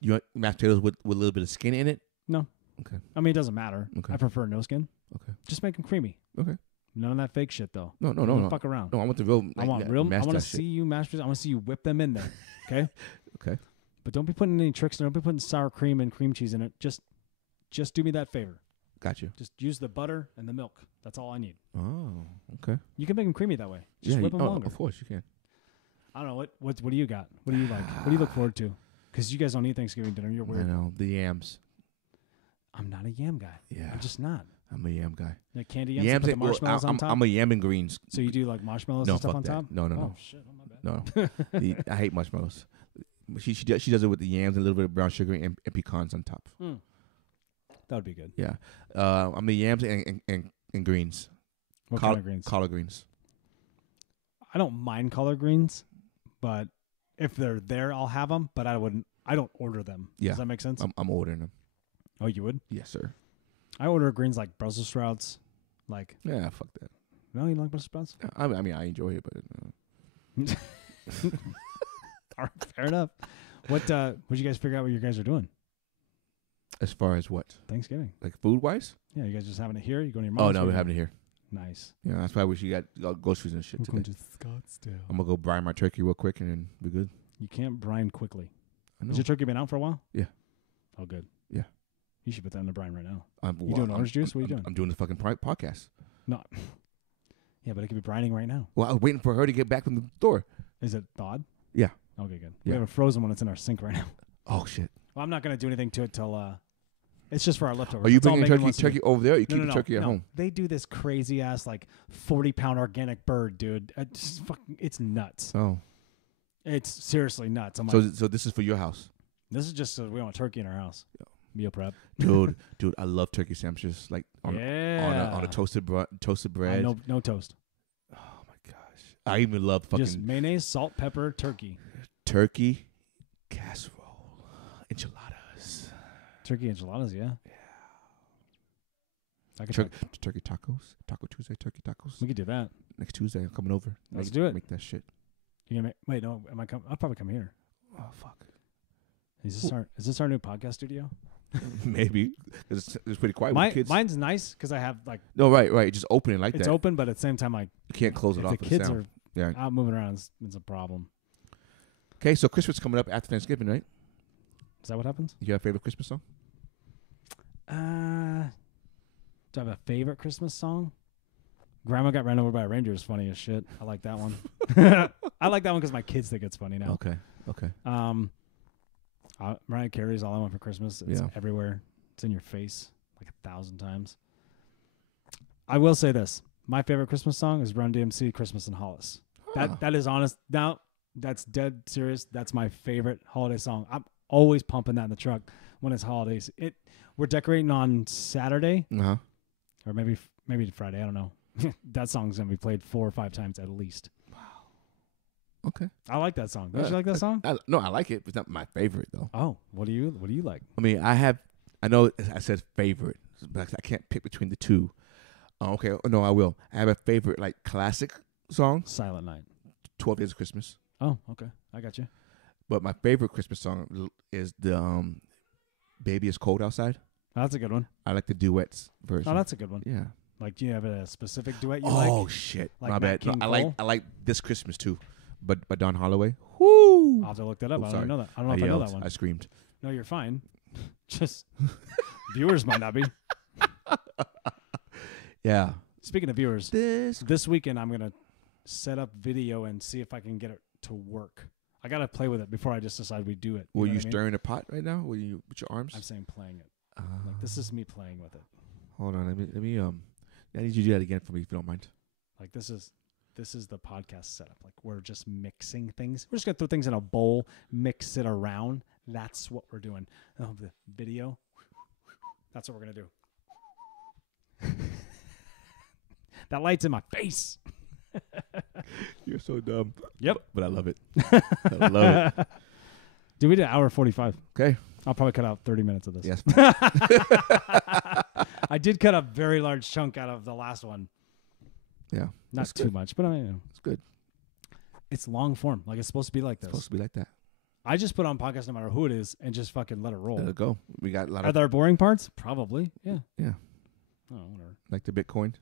You want mashed potatoes with a little bit of skin in it? No. Okay. I mean, it doesn't matter. Okay. I prefer no skin. Okay. Just make them creamy. Okay. None of that fake shit though. No. Don't fuck around. No, I want the real. I want real. I want to see you mashed potatoes. I want to see you whip them in there. Okay. Okay. But don't be putting any tricks. Don't be putting sour cream and cream cheese in it. Just do me that favor. Got you. Just use the butter and the milk. That's all I need. Oh, okay. You can make them creamy that way. Just whip them longer. Of course you can. I don't know what do you got? What do you like? What do you look forward to? Because you guys don't eat Thanksgiving dinner. You're I weird. know the yams. I'm not a yam guy. Yeah. I'm just not. I'm a yam guy. Like candy yams, you put the marshmallows on top. I'm a yam and greens. So you do like marshmallows No, and stuff fuck on that. top? No. Oh shit! Oh, my bad. No, I hate marshmallows. She does it with the yams and a little bit of brown sugar and pecans on top. That would be good. Yeah, I'm the yams and greens. What kind of greens? Collard greens. I don't mind collard greens, but if they're there, I'll have them. But I wouldn't. I don't order them. Yeah. Does that make sense? I'm ordering them. Oh, you would? Yes, sir. I order greens like Brussels sprouts. Like Yeah, fuck that. no, you don't like Brussels sprouts? I mean, I enjoy it, but All right, fair enough. What did you guys figure out what you guys are doing? as far as what, Thanksgiving. like food wise? Yeah, you guys just having it here? You going to your Oh mom's? no, we're having it here. Nice. Yeah, that's why we got groceries and shit Welcome today. to Scottsdale. I'm gonna go brine my turkey real quick and then we're good. You can't brine quickly. I know. Has your turkey been out for a while? Yeah. Oh, good. Yeah. You should put that in the brine right now. You doing orange juice? What are you doing? I'm doing the fucking podcast. No. Yeah, but it could be brining right now. Well, I was waiting for her to get back from the store. Is it thawed? Yeah. Okay, good. Yeah. We have a frozen one that's in our sink right now. Oh shit! Well, I'm not going to do anything to it till it's just for our leftovers. Are you That's all bringing Megan wants to turkey do. over there? Or you No, keep no, the turkey at no. home? They do this crazy ass like 40-pound organic bird, dude. It's nuts. Oh, It's seriously nuts. I'm so like, this is for your house, this is just we want a turkey in our house. Meal prep. dude. I love turkey sandwiches, like on a toasted bread. No toast. Oh my gosh, I even love fucking Just mayonnaise, salt, pepper, turkey. turkey casserole, enchiladas, Turkey enchiladas, yeah. I could turkey tacos, Taco Tuesday turkey tacos. we could do that. next Tuesday. I'm coming over. Let's do it. Make that shit. You gonna wait? No, am I? I'll probably come here. Oh fuck. Is this our new podcast studio? Maybe it's pretty quiet with kids. Mine's nice because I have like. No, right. Just open it like that. It's open, but at the same time, like you can't close it if off. the with kids sound. are out moving around, it's a problem. Okay, so Christmas coming up after Thanksgiving, right? Is that what happens? You have a favorite Christmas song? Do I have a favorite Christmas song? Grandma Got Ran Over by a Reindeer is funny as shit. I like that one. I like that one because my kids think it's funny now. Okay. Mariah Carey's All I Want for Christmas. It's everywhere. It's in your face like 1,000 times. I will say this. My favorite Christmas song is Run DMC Christmas in Hollis. That is honest. Now, that's dead serious. That's my favorite holiday song. I'm always pumping that in the truck when it's holidays. We're decorating on Saturday. Uh-huh. Or maybe Friday. I don't know. That song's going to be played 4 or 5 times at least. Okay. I like that song. Don't you like that song? No, I like it. It's not my favorite though. Oh, what do you like? I mean, I know I said favorite, but I can't pick between the two. Okay. No, I will. I have a favorite like classic song. Silent Night. 12 Days of Christmas. Oh, okay. I got you. But my favorite Christmas song is the Baby It's Cold Outside. Oh, that's a good one. I like the duets version. Oh, that's a good one. Yeah. Like, do you have a specific duet you like? Oh shit. Like my Nat bad. No, King I like This Christmas too. But by Don Holloway. Whoo! I'll have to look that up. I sorry. don't know that. I don't know if I know that one. I screamed. No, you're fine. Just viewers might not be. Yeah. Speaking of viewers, this weekend I'm gonna set up video and see if I can get it to work. I gotta play with it before I just decide we do it. Were you stirring the pot right now? Were you with your arms? I'm saying playing it. Like this is me playing with it. Hold on. Let me. I need you to do that again for me if you don't mind. Like this is the podcast setup. Like we're just mixing things. We're just gonna throw things in a bowl, mix it around. That's what we're doing. Oh, the video. That's what we're gonna do. That light's in my face. You're so dumb. Yep. But I love it. I love it. Dude, we did 1:45. Okay. I'll probably cut out 30 minutes of this. Yes. I did cut a very large chunk out of the last one. Yeah. Not too much, but I mean, it's good. It's long form. Like it's supposed to be like this. It's supposed to be like that. I just put on podcast no matter who it is and just fucking let it roll. Let it go. We got a lot Are there boring parts? Probably. Yeah. Yeah. Oh, whatever. Like the Bitcoin.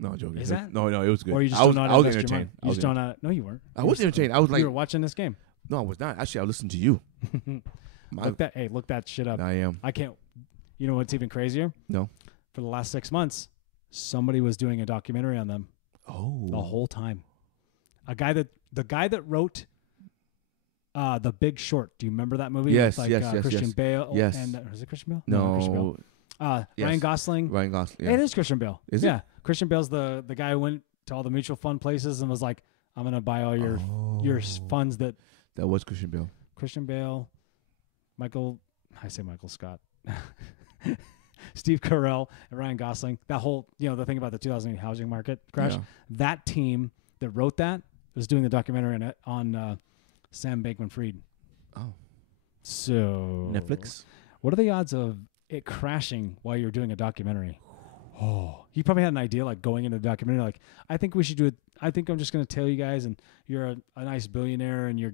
No, I'm joking. Is that? No, it was good. Or you just I don't know how to was invest your entertained. money. You just don't know. No, you weren't. I was entertained. I was like, you were watching this game. no, I was not. Actually, I listened to you. Look that shit up. I am. I can't. You know what's even crazier? No. For the last 6 months, somebody was doing a documentary on them. Oh. The whole time. The guy that wrote The Big Short. Do you remember that movie? Yes, with yes. Christian Bale. Yes. And was it Christian Bale? No. Not Christian Bale. Yes. Ryan Gosling. Ryan Gosling. Yeah. It is Christian Bale. Is it? Yeah. Christian Bale's the guy who went to all the mutual fund places and was like, I'm going to buy all your funds that. That was Christian Bale. Christian Bale, Michael Scott, Steve Carell, and Ryan Gosling. That whole, the thing about the 2008 housing market crash. Yeah. That team that wrote that was doing the documentary on Sam Bankman-Fried. Oh. So. Netflix? What are the odds of it crashing while you're doing a documentary? Oh, he probably had an idea like going into the documentary, like, I think we should do it. I think I'm just going to tell you guys, and you're a nice billionaire, and you're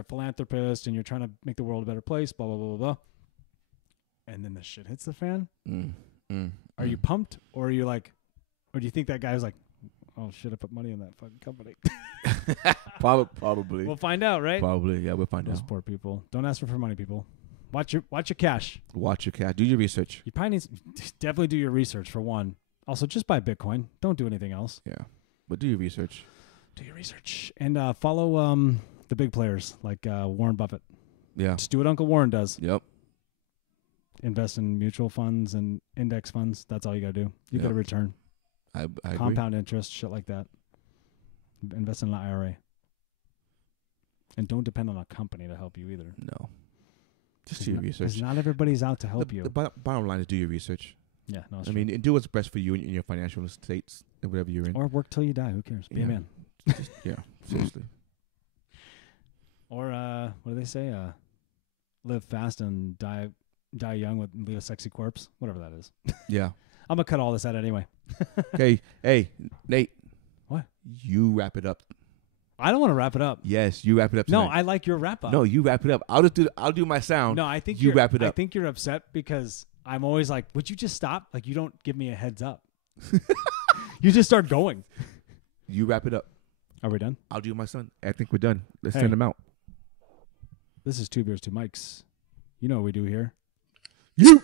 a philanthropist, and you're trying to make the world a better place, blah, blah, blah, blah, blah. And then the shit hits the fan. Are you pumped, or are you like, or do you think that guy was like, oh shit, I put money in that fucking company? Probably. We'll find out, right? Probably, yeah, we'll find Those out. poor people. Don't ask for money, people. Watch your cash. Watch your cash. Do your research. You probably need definitely do your research for one. Also, just buy Bitcoin. Don't do anything else. Yeah, but do your research. Do your research and follow the big players like Warren Buffett. Yeah. Just do what Uncle Warren does. Yep. Invest in mutual funds and index funds. That's all you got to do. You got a return. I agree. Compound interest, shit like that. Invest in an IRA. And don't depend on a company to help you either. No. Just do your research. Because not everybody's out to help you. The bottom line is do your research. Yeah, no, I mean, and do what's best for you in your financial states and whatever you're in. or work till you die. Who cares? Be a man. Yeah, seriously. Or what do they say? Live fast and die young with leave a sexy corpse. Whatever that is. Yeah. I'm gonna cut all this out anyway. Okay, hey, Nate. What? You wrap it up. I don't want to wrap it up. Yes, you wrap it up. No, tonight. I like your wrap up. No, you wrap it up. I'll do my sound. No, I think you wrap it up. I think you're upset because I'm always like, would you just stop? Like, you don't give me a heads up. You just start going. You wrap it up. Are we done? I'll do my son. I think we're done. Let's Hey. send him out. This is Two Beers, Two Mics. You know what we do here. You.